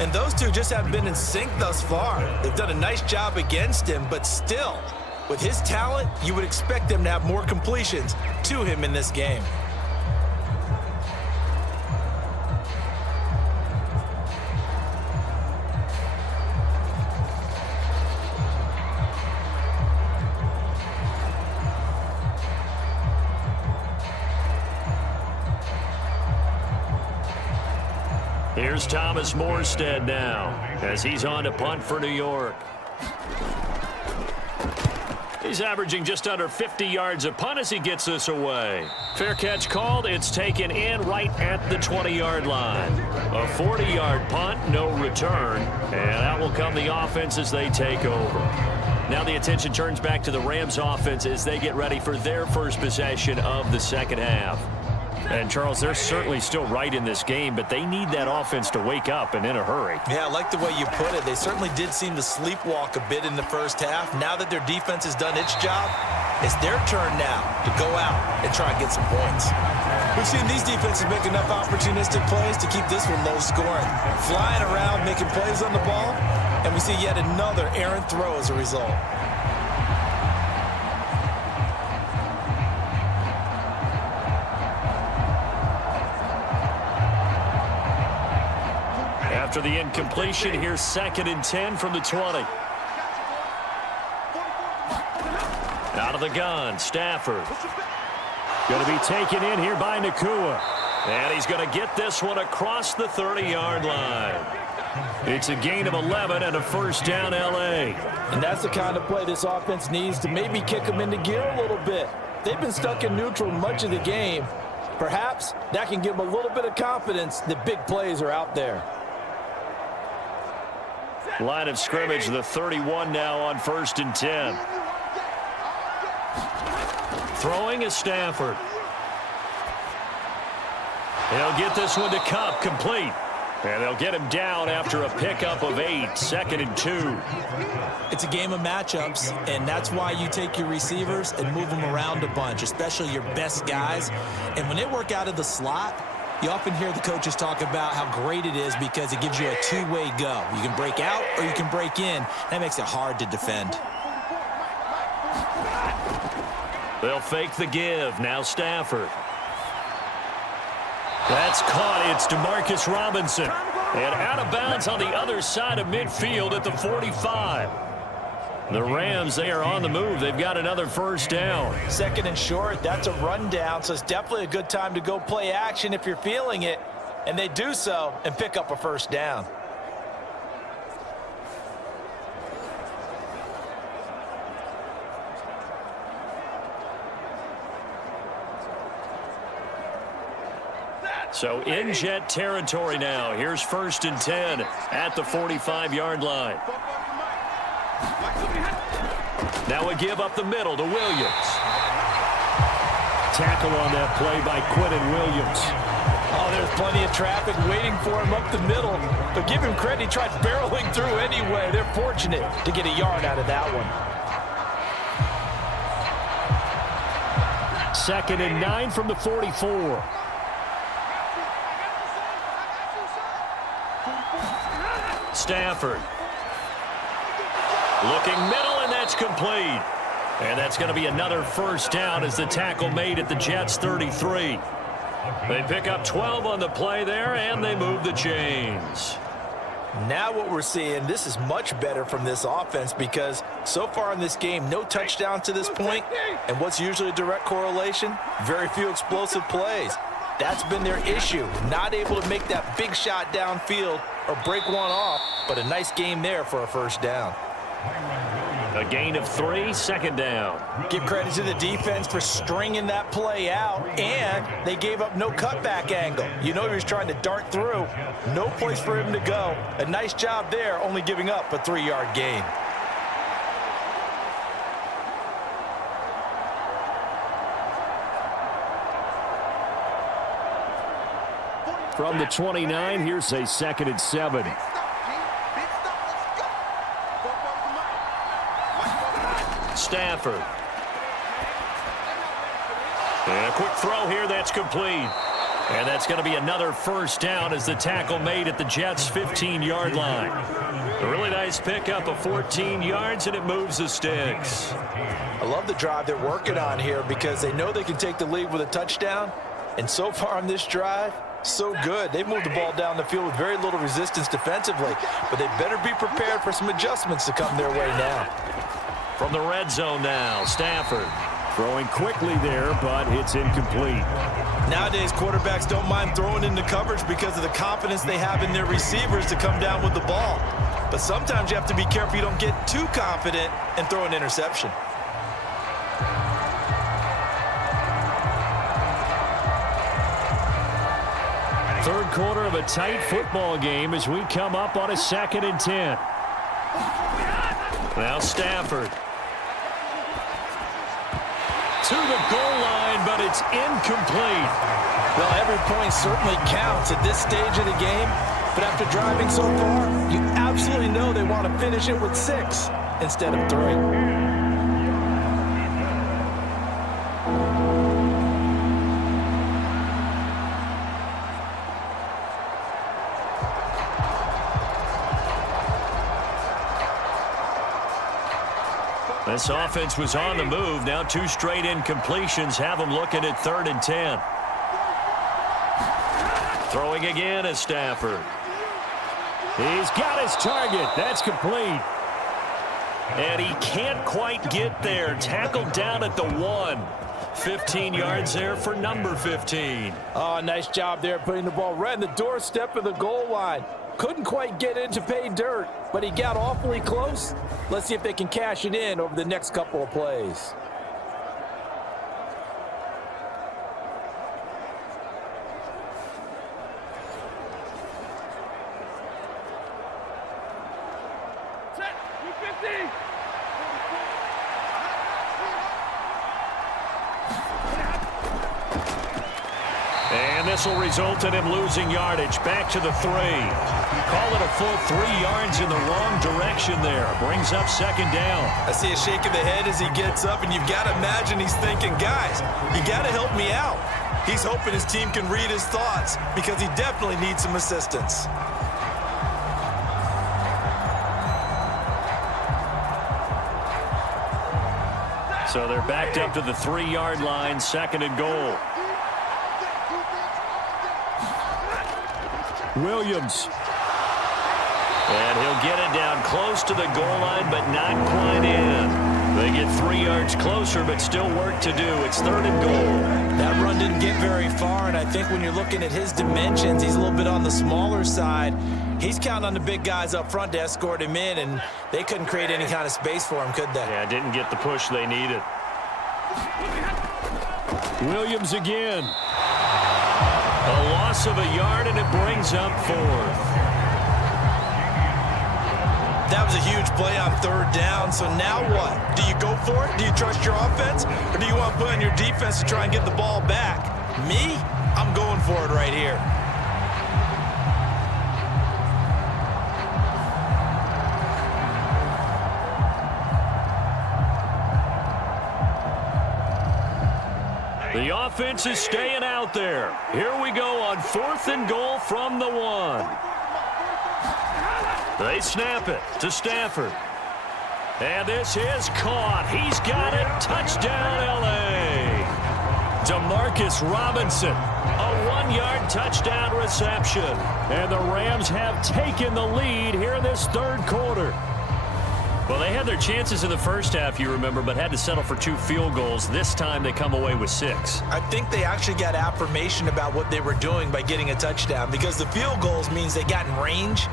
And those two just haven't been in sync thus far. They've done a nice job against him, but still, with his talent, you would expect them to have more completions to him in this game. Here's Thomas Morstead now as he's on to punt for New York. He's averaging just under 50 yards a punt as he gets this away. Fair catch called. It's taken in right at the 20-yard line. A 40-yard punt, no return. And out will come the offense as they take over. Now the attention turns back to the Rams offense as they get ready for their first possession of the second half. And, Charles, they're certainly still right in this game, but they need that offense to wake up and in a hurry. Yeah, I like the way you put it. They certainly did seem to sleepwalk a bit in the first half. Now that their defense has done its job, it's their turn now to go out and try and get some points. We've seen these defenses make enough opportunistic plays to keep this one low scoring. Flying around, making plays on the ball, and we see yet another errant throw as a result. After the incompletion, here's 2nd and 10 from the 20. Out of the gun, Stafford. Going to be taken in here by Nakua. And he's going to get this one across the 30-yard line. It's a gain of 11 and a first down, L.A. And that's the kind of play this offense needs to maybe kick them into gear a little bit. They've been stuck in neutral much of the game. Perhaps that can give them a little bit of confidence that big plays are out there. Line of scrimmage, the 31 now on 1st and 10. Throwing is Stafford. He'll get this one to Kupp, complete. And they'll get him down after a pickup of 8, 2nd and 2. It's a game of matchups, and that's why you take your receivers and move them around a bunch, especially your best guys. And when they work out of the slot, you often hear the coaches talk about how great it is because it gives you a two-way go. You can break out or you can break in. That makes it hard to defend. They'll fake the give. Now Stafford. That's caught. It's DeMarcus Robinson. And out of bounds on the other side of midfield at the 45. The Rams, they are on the move. They've got another first down. 2nd and short, that's a rundown, so it's definitely a good time to go play action if you're feeling it. And they do so and pick up a first down. So in Jet territory now. Here's 1st and 10 at the 45-yard line. Now a give up the middle to Williams. Tackle on that play by Quinnen Williams. Oh, there's plenty of traffic waiting for him up the middle. But give him credit, he tried barreling through anyway. They're fortunate to get a yard out of that one. 2nd and 9 from the 44. Stafford. Looking middle, and that's complete. And that's going to be another first down as the tackle made at the Jets' 33. They pick up 12 on the play there, and they move the chains. Now what we're seeing, this is much better from this offense because so far in this game, no touchdowns to this point. And what's usually a direct correlation? Very few explosive plays. That's been their issue, not able to make that big shot downfield or break one off, but a nice game there for a first down. A gain of 3, second down. Give credit to the defense for stringing that play out, and they gave up no cutback angle. You know he was trying to dart through. No place for him to go. A nice job there, only giving up a 3-yard gain. From the 29, here's a 2nd and 7. Stafford. And a quick throw here that's complete. And that's going to be another first down as the tackle made at the Jets' 15-yard line. A really nice pickup of 14 yards, and it moves the sticks. I love the drive they're working on here because they know they can take the lead with a touchdown. And so far on this drive, so good. They've moved the ball down the field with very little resistance defensively, but they better be prepared for some adjustments to come their way now. From the red zone now, Stafford. Throwing quickly there, but it's incomplete. Nowadays, quarterbacks don't mind throwing into coverage because of the confidence they have in their receivers to come down with the ball. But sometimes you have to be careful you don't get too confident and throw an interception. Third quarter of a tight football game as we come up on a 2nd and 10. Now Stafford. To the goal line, but it's incomplete. Well, every point certainly counts at this stage of the game, but after driving so far, you absolutely know they want to finish it with 6 instead of 3. This offense was on the move. Now 2 straight incompletions have them looking at 3rd and 10. Throwing again is Stafford. He's got his target. That's complete. And he can't quite get there. Tackled down at the 1. 15 yards there for number 15. Oh, nice job there putting the ball right in the doorstep of the goal line. Couldn't quite get in to pay dirt, but he got awfully close. Let's see if they can cash it in over the next couple of plays. And this will result in him losing yardage. Back to the 3. Call it a full 3 yards in the wrong direction there. Brings up 2nd down. I see a shake of the head as he gets up, and you've got to imagine he's thinking, guys, you got to help me out. He's hoping his team can read his thoughts because he definitely needs some assistance. So they're backed up to the 3-yard line, 2nd and goal. Williams. And he'll get it down close to the goal line, but not quite in. They get 3 yards closer, but still work to do. It's 3rd and goal. That run didn't get very far, and I think when you're looking at his dimensions, he's a little bit on the smaller side. He's counting on the big guys up front to escort him in, and they couldn't create any kind of space for him, could they? Yeah, didn't get the push they needed. Williams again. A loss of a yard, and it brings up 4th. That was a huge play on 3rd down, so now what? Do you go for it? Do you trust your offense? Or do you want to put on your defense to try and get the ball back? Me? I'm going for it right here. The offense is staying out there. Here we go on 4th and goal from the 1. They snap it to Stafford. And this is caught. He's got it. Touchdown, L.A. Demarcus Robinson. A 1-yard touchdown reception. And the Rams have taken the lead here in this 3rd quarter. Well, they had their chances in the first half, you remember, but had to settle for 2 field goals. This time they come away with 6. I think they actually got affirmation about what they were doing by getting a touchdown because the field goals means they got in range.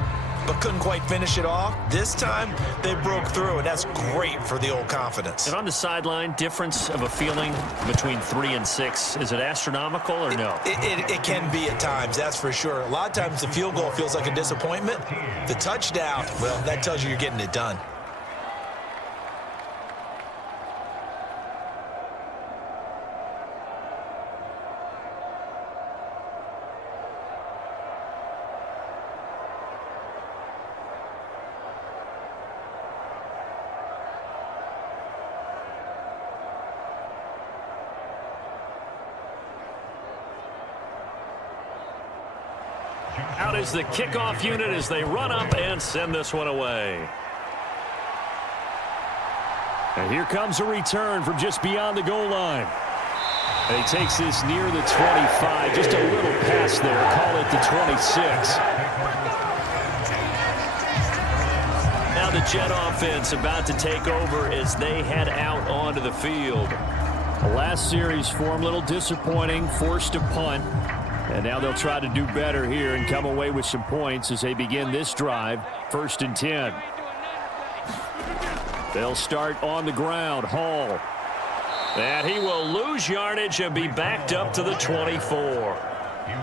but couldn't quite finish it off. This time, they broke through, and that's great for the old confidence. And on the sideline, difference of a feeling between 3 and 6, is it astronomical or no? It can be at times, that's for sure. A lot of times the field goal feels like a disappointment. The touchdown, well, that tells you you're getting it done. Out is the kickoff unit as they run up and send this one away. And here comes a return from just beyond the goal line. And he takes this near the 25. Just a little pass there. Call it the 26. Now the Jet offense about to take over as they head out onto the field. The last series for him, a little disappointing. Forced to punt. And now they'll try to do better here and come away with some points as they begin this drive. 1st and 10. They'll start on the ground. Hall. And he will lose yardage and be backed up to the 24.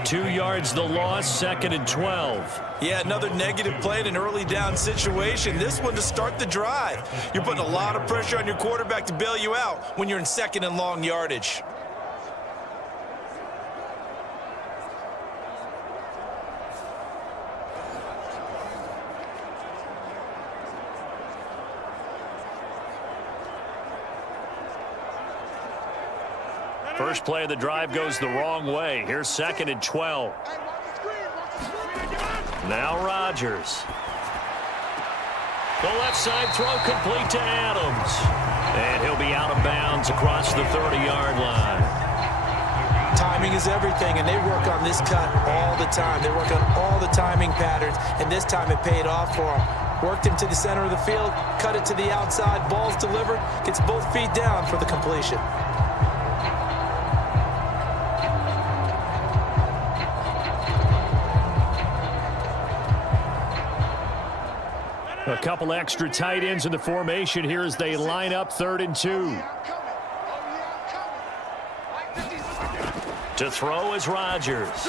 2 yards the loss, 2nd and 12. Yeah, another negative play in an early down situation. This one to start the drive. You're putting a lot of pressure on your quarterback to bail you out when you're in 2nd and long yardage. First play of the drive goes the wrong way. Here's 2nd and 12. Now Rodgers. The left side throw complete to Adams. And he'll be out of bounds across the 30-yard line. Timing is everything, and they work on this cut all the time. They work on all the timing patterns, and this time it paid off for them. Worked him to the center of the field, cut it to the outside, ball's delivered, gets both feet down for the completion. A couple extra tight ends in the formation here as they line up 3rd and 2. To throw is Rodgers.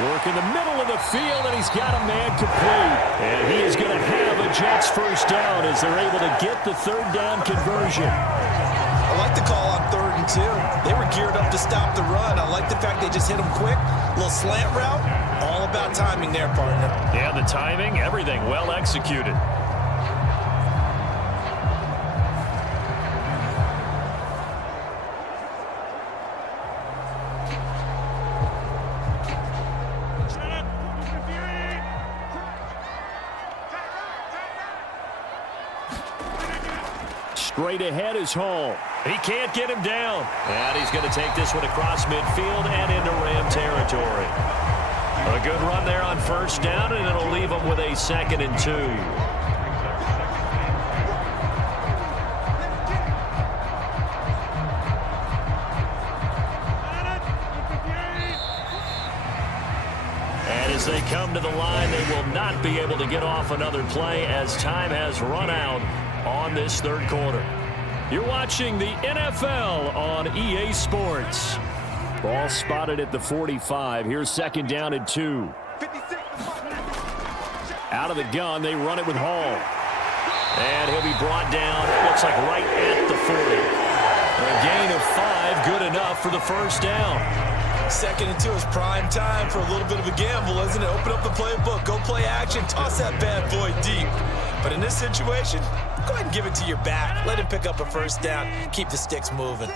Work in the middle of the field, and he's got a man complete. And he is going to have a Jets first down as they're able to get the 3rd down conversion. I like the call on 3rd and 2. They were geared up to stop the run. I like the fact they just hit them quick. A little slant route. All about timing there, partner. Yeah, the timing, everything well executed. Straight ahead is Hall. He can't get him down. And he's going to take this one across midfield and into Ram territory. A good run there on 1st down, and it'll leave him with a 2nd and 2. And as they come to the line, they will not be able to get off another play as time has run out on this 3rd quarter. You're watching the NFL on EA Sports. Ball spotted at the 45. Here's 2nd down and 2. Out of the gun, they run it with Hall. And he'll be brought down, looks like right at the 40. A gain of 5, good enough for the 1st down. 2nd and 2 is prime time for a little bit of a gamble, isn't it? Open up the playbook, go play action, toss that bad boy deep. But in this situation, go ahead and give it to your back. Let him pick up a 1st down, keep the sticks moving.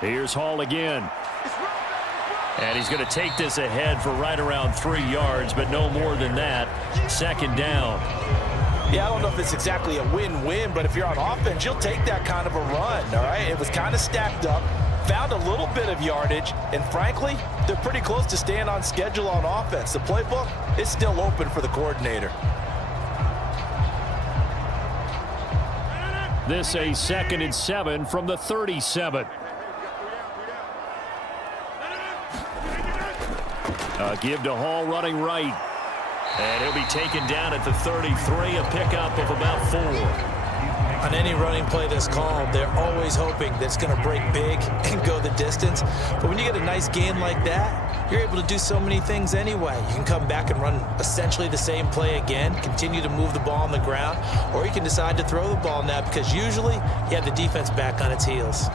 Here's Hall again. And he's going to take this ahead for right around 3 yards, but no more than that. 2nd down. Yeah, I don't know if it's exactly a win-win, but if you're on offense, you'll take that kind of a run, all right? It was kind of stacked up, found a little bit of yardage, and frankly, they're pretty close to staying on schedule on offense. The playbook is still open for the coordinator. This a 2nd and 7 from the 37. Give to Hall running right. And he'll be taken down at the 33, a pickup of about 4. On any running play that's called, they're always hoping that it's going to break big and go the distance. But when you get a nice gain like that, you're able to do so many things anyway. You can come back and run essentially the same play again, continue to move the ball on the ground, or you can decide to throw the ball now because usually you have the defense back on its heels.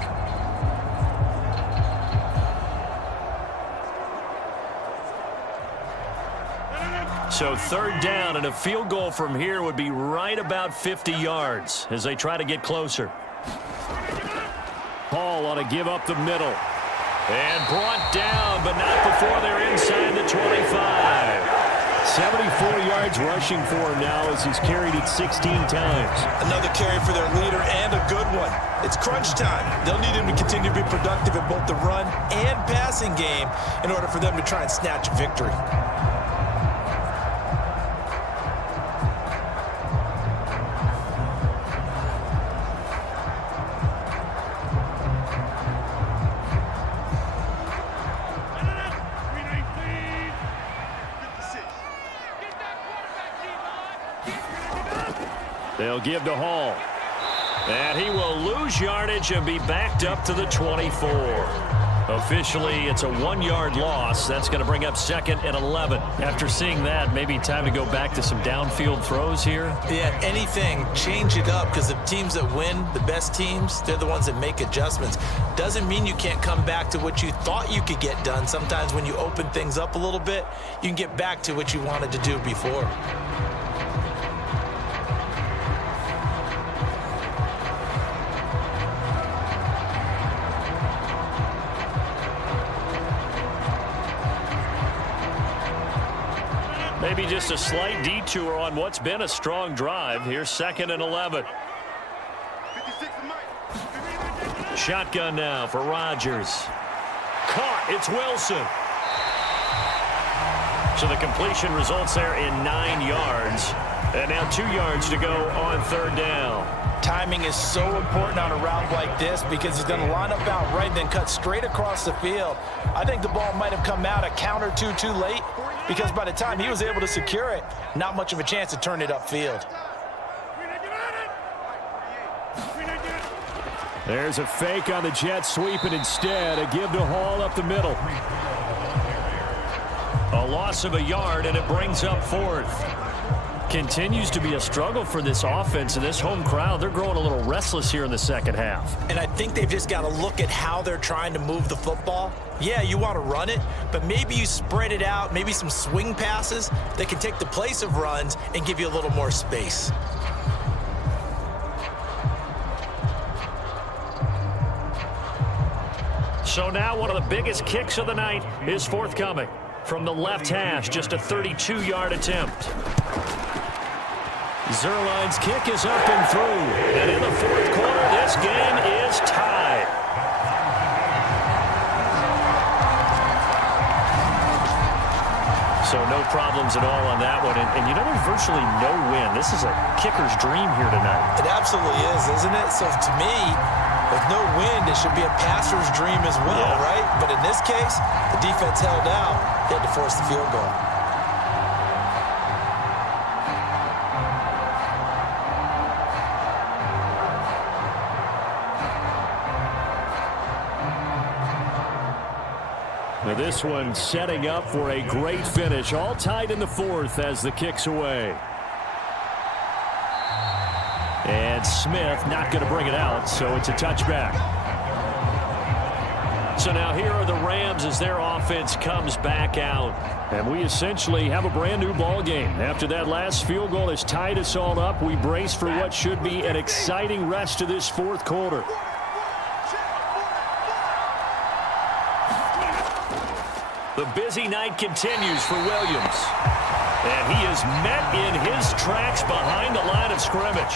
So 3rd down, and a field goal from here would be right about 50 yards as they try to get closer. Hall on a give up the middle. And brought down, but not before they're inside the 25. 74 yards rushing for him now as he's carried it 16 times. Another carry for their leader and a good one. It's crunch time. They'll need him to continue to be productive in both the run and passing game in order for them to try and snatch a victory. They'll give to Hall. And he will lose yardage and be backed up to the 24. Officially, it's a 1-yard loss. That's going to bring up 2nd and 11. After seeing that, maybe time to go back to some downfield throws here. Yeah, anything, change it up because the teams that win, the best teams, they're the ones that make adjustments. Doesn't mean you can't come back to what you thought you could get done. Sometimes when you open things up a little bit, you can get back to what you wanted to do before. Maybe just a slight detour on what's been a strong drive. Here's 2nd and 11. Shotgun now for Rodgers. Caught. It's Wilson. So the completion results there in 9 yards. And now 2 yards to go on 3rd down. Timing is so important on a route like this because he's going to line up out right and then cut straight across the field. I think the ball might have come out a count or two too late because by the time he was able to secure it, not much of a chance to turn it upfield. There's a fake on the Jets, sweeping instead. A give to Hall up the middle. A loss of a yard, and it brings up 4th. Continues to be a struggle for this offense and this home crowd. They're growing a little restless here in the 2nd half. And I think they've just got to look at how they're trying to move the football. Yeah, you want to run it, but maybe you spread it out, maybe some swing passes that can take the place of runs and give you a little more space. So now one of the biggest kicks of the night is forthcoming. From the left hash, just a 32-yard attempt. Zerline's kick is up and through. And in the 4th quarter, this game is tied. So no problems at all on that one. And you know, there's virtually no win. This is a kicker's dream here tonight. It absolutely is, isn't it? So to me, with no wind, it should be a passer's dream as well, right? But in this case, the defense held out. They had to force the field goal. Now this one setting up for a great finish. All tied in the 4th as the kick's away. And Smith not going to bring it out, so it's a touchback. So now here are the Rams as their offense comes back out. And we essentially have a brand new ball game. After that last field goal has tied us all up, we brace for what should be an exciting rest of this 4th quarter. The busy night continues for Williams. And he is met in his tracks behind the line of scrimmage.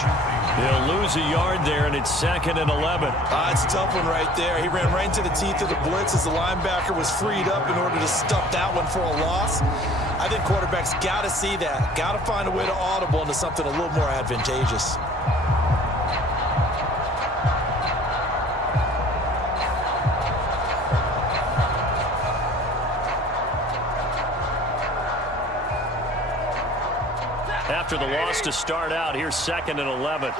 He'll lose a yard there, and it's 2nd and 11. It's a tough one right there. He ran right into the teeth of the blitz as the linebacker was freed up in order to stuff that one for a loss. I think quarterbacks got to see that. Got to find a way to audible into something a little more advantageous. after the loss to start out. Here's 2nd and 11.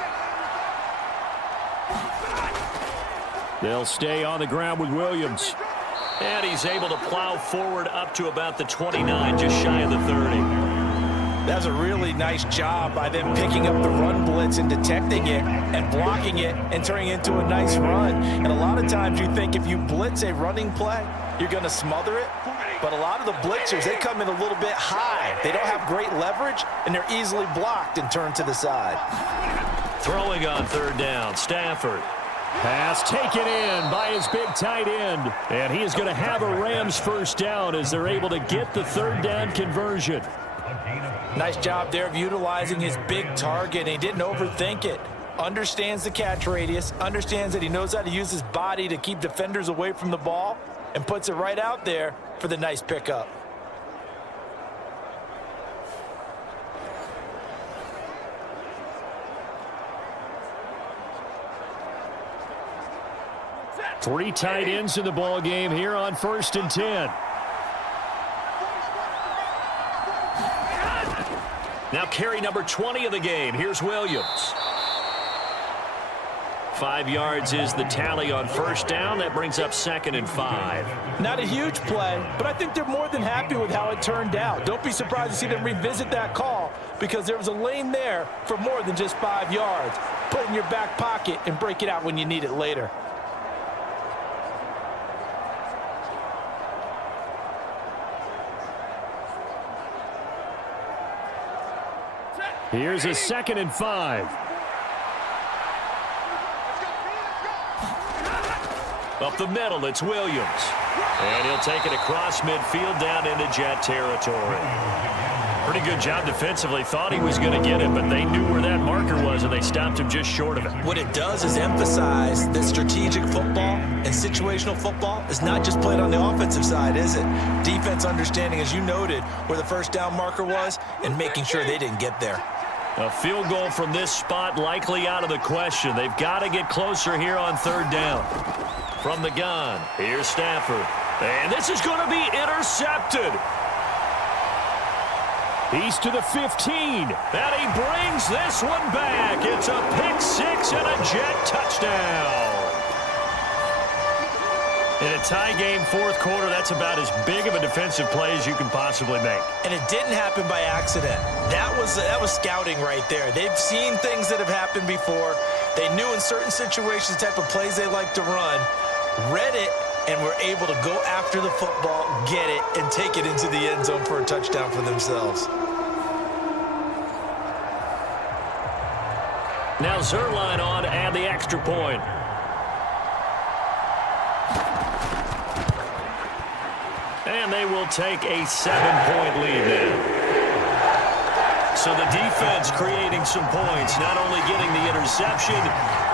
They'll stay on the ground with Williams. And he's able to plow forward up to about the 29, just shy of the 30. That's a really nice job by them picking up the run blitz and detecting it and blocking it and turning it into a nice run. And a lot of times you think if you blitz a running play, you're going to smother it. But a lot of the blitzers, they come in a little bit high. They don't have great leverage, and they're easily blocked and turned to the side. Throwing on 3rd down, Stafford. Pass taken in by his big tight end. And he is going to have a Rams first down as they're able to get the 3rd down conversion. Nice job there of utilizing his big target. He didn't overthink it. Understands the catch radius. Understands that he knows how to use his body to keep defenders away from the ball. And puts it right out there for the nice pickup. Three tight ends in the ball game here on 1st and 10. Now carry number 20 of the game. Here's Williams. 5 yards is the tally on 1st down. That brings up 2nd and 5. Not a huge play, but I think they're more than happy with how it turned out. Don't be surprised to see them revisit that call because there was a lane there for more than just 5 yards. Put it in your back pocket and break it out when you need it later. Here's a 2nd and 5. Up the middle, it's Williams. And he'll take it across midfield down into Jet territory. Pretty good job defensively. Thought he was going to get it, but they knew where that marker was, and they stopped him just short of it. What it does is emphasize that strategic football and situational football is not just played on the offensive side, is it? Defense understanding, as you noted, where the 1st down marker was and making sure they didn't get there. A field goal from this spot likely out of the question. They've got to get closer here on 3rd down. From the gun, here's Stafford. And this is going to be intercepted. He's to the 15. And he brings this one back. It's a pick 6 and a Jet touchdown. In a tie game, 4th quarter, that's about as big of a defensive play as you can possibly make. And it didn't happen by accident. That was scouting right there. They've seen things that have happened before. They knew in certain situations the type of plays they like to run, read it, and were able to go after the football, get it, and take it into the end zone for a touchdown for themselves. Now Zerline on to add the extra point. And they will take a 7-point lead then. So the defense creating some points, not only getting the interception,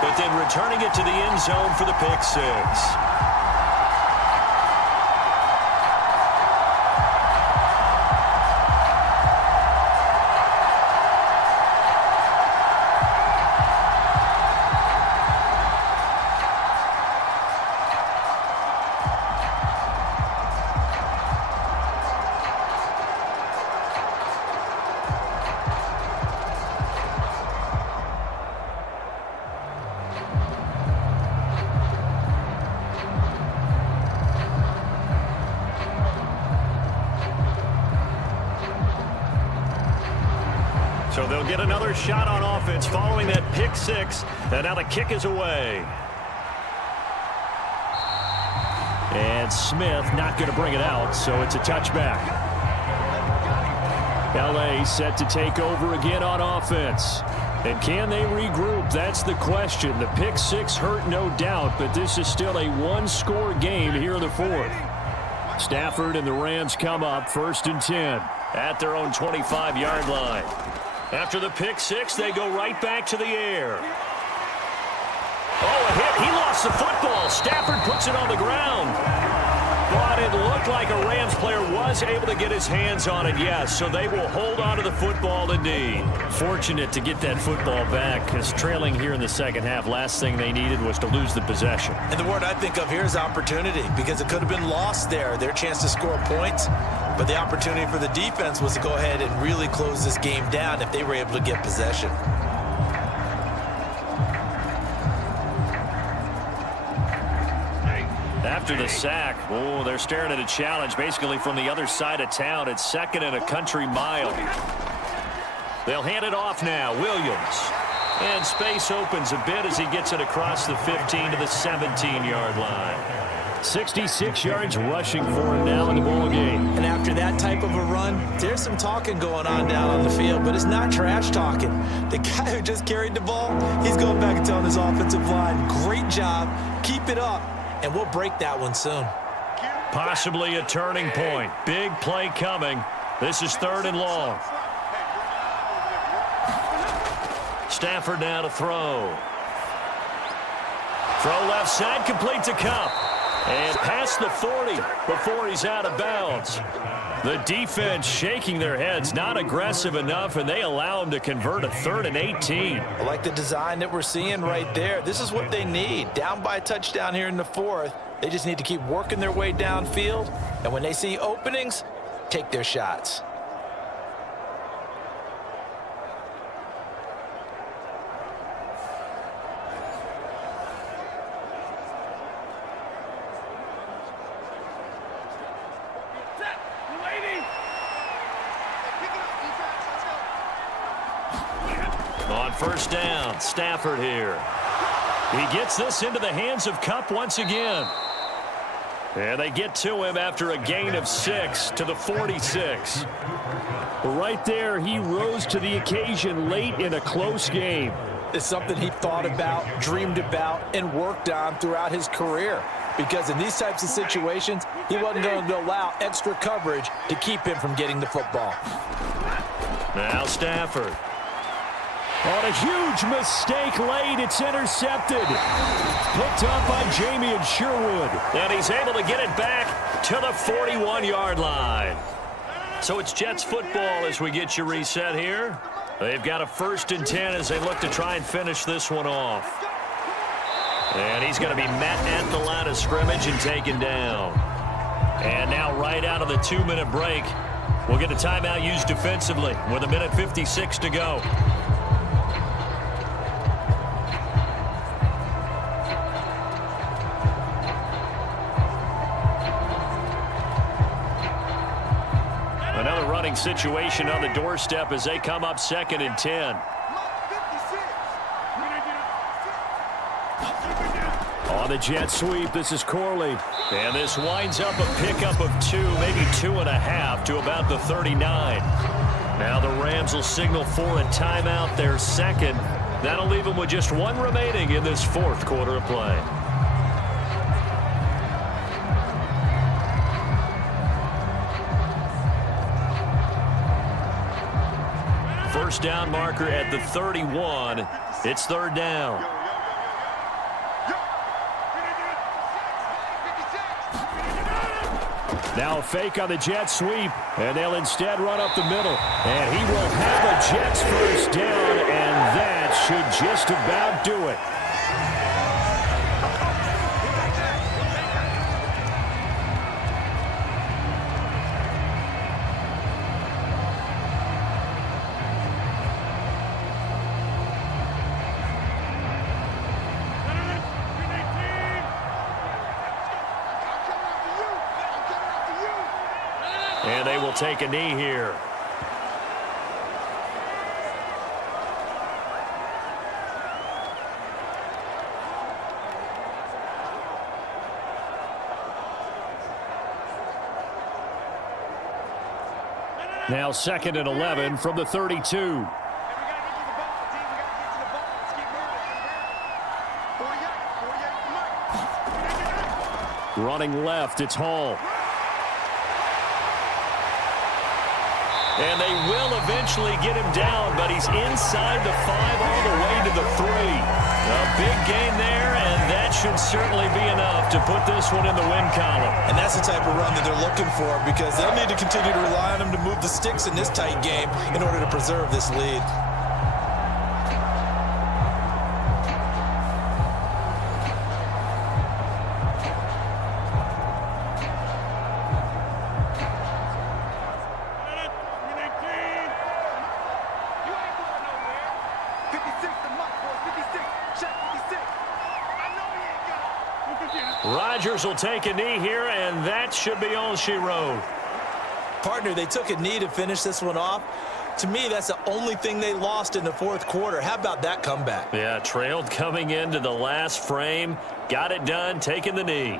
but then returning it to the end zone for the pick 6. So they'll get another shot on offense following that pick 6. And now the kick is away. And Smith not going to bring it out, so it's a touchback. LA set to take over again on offense. And can they regroup? That's the question. The pick 6 hurt, no doubt, but this is still a one-score game here in the 4th. Stafford and the Rams come up 1st and 10. At their own 25-yard line. After the pick 6, they go right back to the air. Oh, a hit. He lost the football. Stafford puts it on the ground. But it looked like a Rams player was able to get his hands on it, yes. So they will hold on to the football indeed. Fortunate to get that football back, because trailing here in the second half, last thing they needed was to lose the possession. And the word I think of here is opportunity, because it could have been lost there, their chance to score points. But the opportunity for the defense was to go ahead and really close this game down if they were able to get possession. After the sack, oh, they're staring at a challenge basically from the other side of town. It's 2nd and a country mile. They'll hand it off now. Williams. And space opens a bit as he gets it across the 15 to the 17-yard line. 66 yards rushing for him now in the ball game. And after that type of a run, there's some talking going on down on the field, but it's not trash talking. The guy who just carried the ball, he's going back and telling his offensive line, great job, keep it up, and we'll break that one soon. Possibly a turning point. Big play coming. This is 3rd and long. Stafford now to throw. Throw left side, complete to Kupp. And past the 40 before he's out of bounds. The defense shaking their heads, not aggressive enough, and they allow him to convert a 3rd and 18. I like the design that we're seeing right there. This is what they need. Down by a touchdown here in the 4th. They just need to keep working their way downfield. And when they see openings, take their shots. On 1st down, Stafford here. He gets this into the hands of Kupp once again. And they get to him after a gain of 6 to the 46. Right there, he rose to the occasion late in a close game. It's something he thought about, dreamed about, and worked on throughout his career. Because in these types of situations, he wasn't going to allow extra coverage to keep him from getting the football. Now Stafford. On a huge mistake late, it's intercepted. Picked up by Jamie and Sherwood. And he's able to get it back to the 41-yard line. So it's Jets football as we get you reset here. They've got a 1st and 10 as they look to try and finish this one off. And he's going to be met at the line of scrimmage and taken down. And now right out of the 2-minute break, we'll get a timeout used defensively with 1:56 to go. Another running situation on the doorstep as they come up 2nd and 10. On the jet sweep, this is Corley. And this winds up a pickup of 2, maybe 2.5 to about the 39. Now the Rams will signal for a timeout, their 2nd. That'll leave them with just 1 remaining in this 4th quarter of play. First down marker at the 31. It's 3rd down. Now a fake on the jet sweep, and they'll instead run up the middle. And he will have a Jets 1st down, and that should just about do it. And they will take a knee here. Now 2nd and 11 from the 32. Running left, it's Hall. And they will eventually get him down, but he's inside the 5 all the way to the 3. A big gain there, and that should certainly be enough to put this one in the win column. And that's the type of run that they're looking for because they'll need to continue to rely on them to move the sticks in this tight game in order to preserve this lead. Rodgers will take a knee here, and that should be all she wrote. Partner, they took a knee to finish this one off. To me, that's the only thing they lost in the fourth quarter. How about that comeback? Yeah, trailed coming into the last frame. Got it done, taking the knee.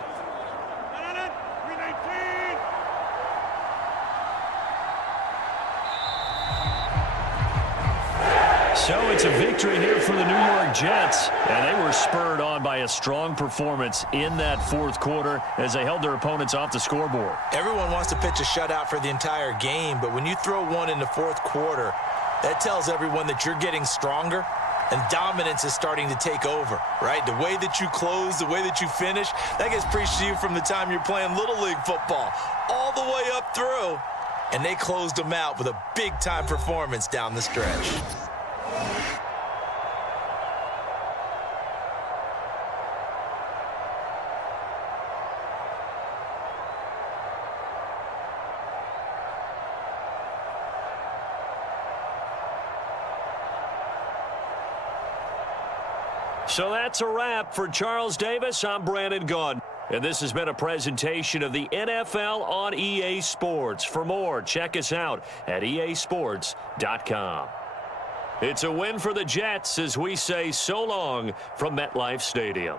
So it's a victory here for the New York Jets, and they were spurred on by a strong performance in that fourth quarter as they held their opponents off the scoreboard. Everyone wants to pitch a shutout for the entire game, but when you throw one in the fourth quarter, that tells everyone that you're getting stronger and dominance is starting to take over, right? The way that you close, the way that you finish, that gets preached to you from the time you're playing Little League football all the way up through, and they closed them out with a big-time performance down the stretch. So that's a wrap for Charles Davis. I'm Brandon Gunn. And this has been a presentation of the NFL on EA Sports. For more, check us out at easports.com. It's a win for the Jets as we say so long from MetLife Stadium.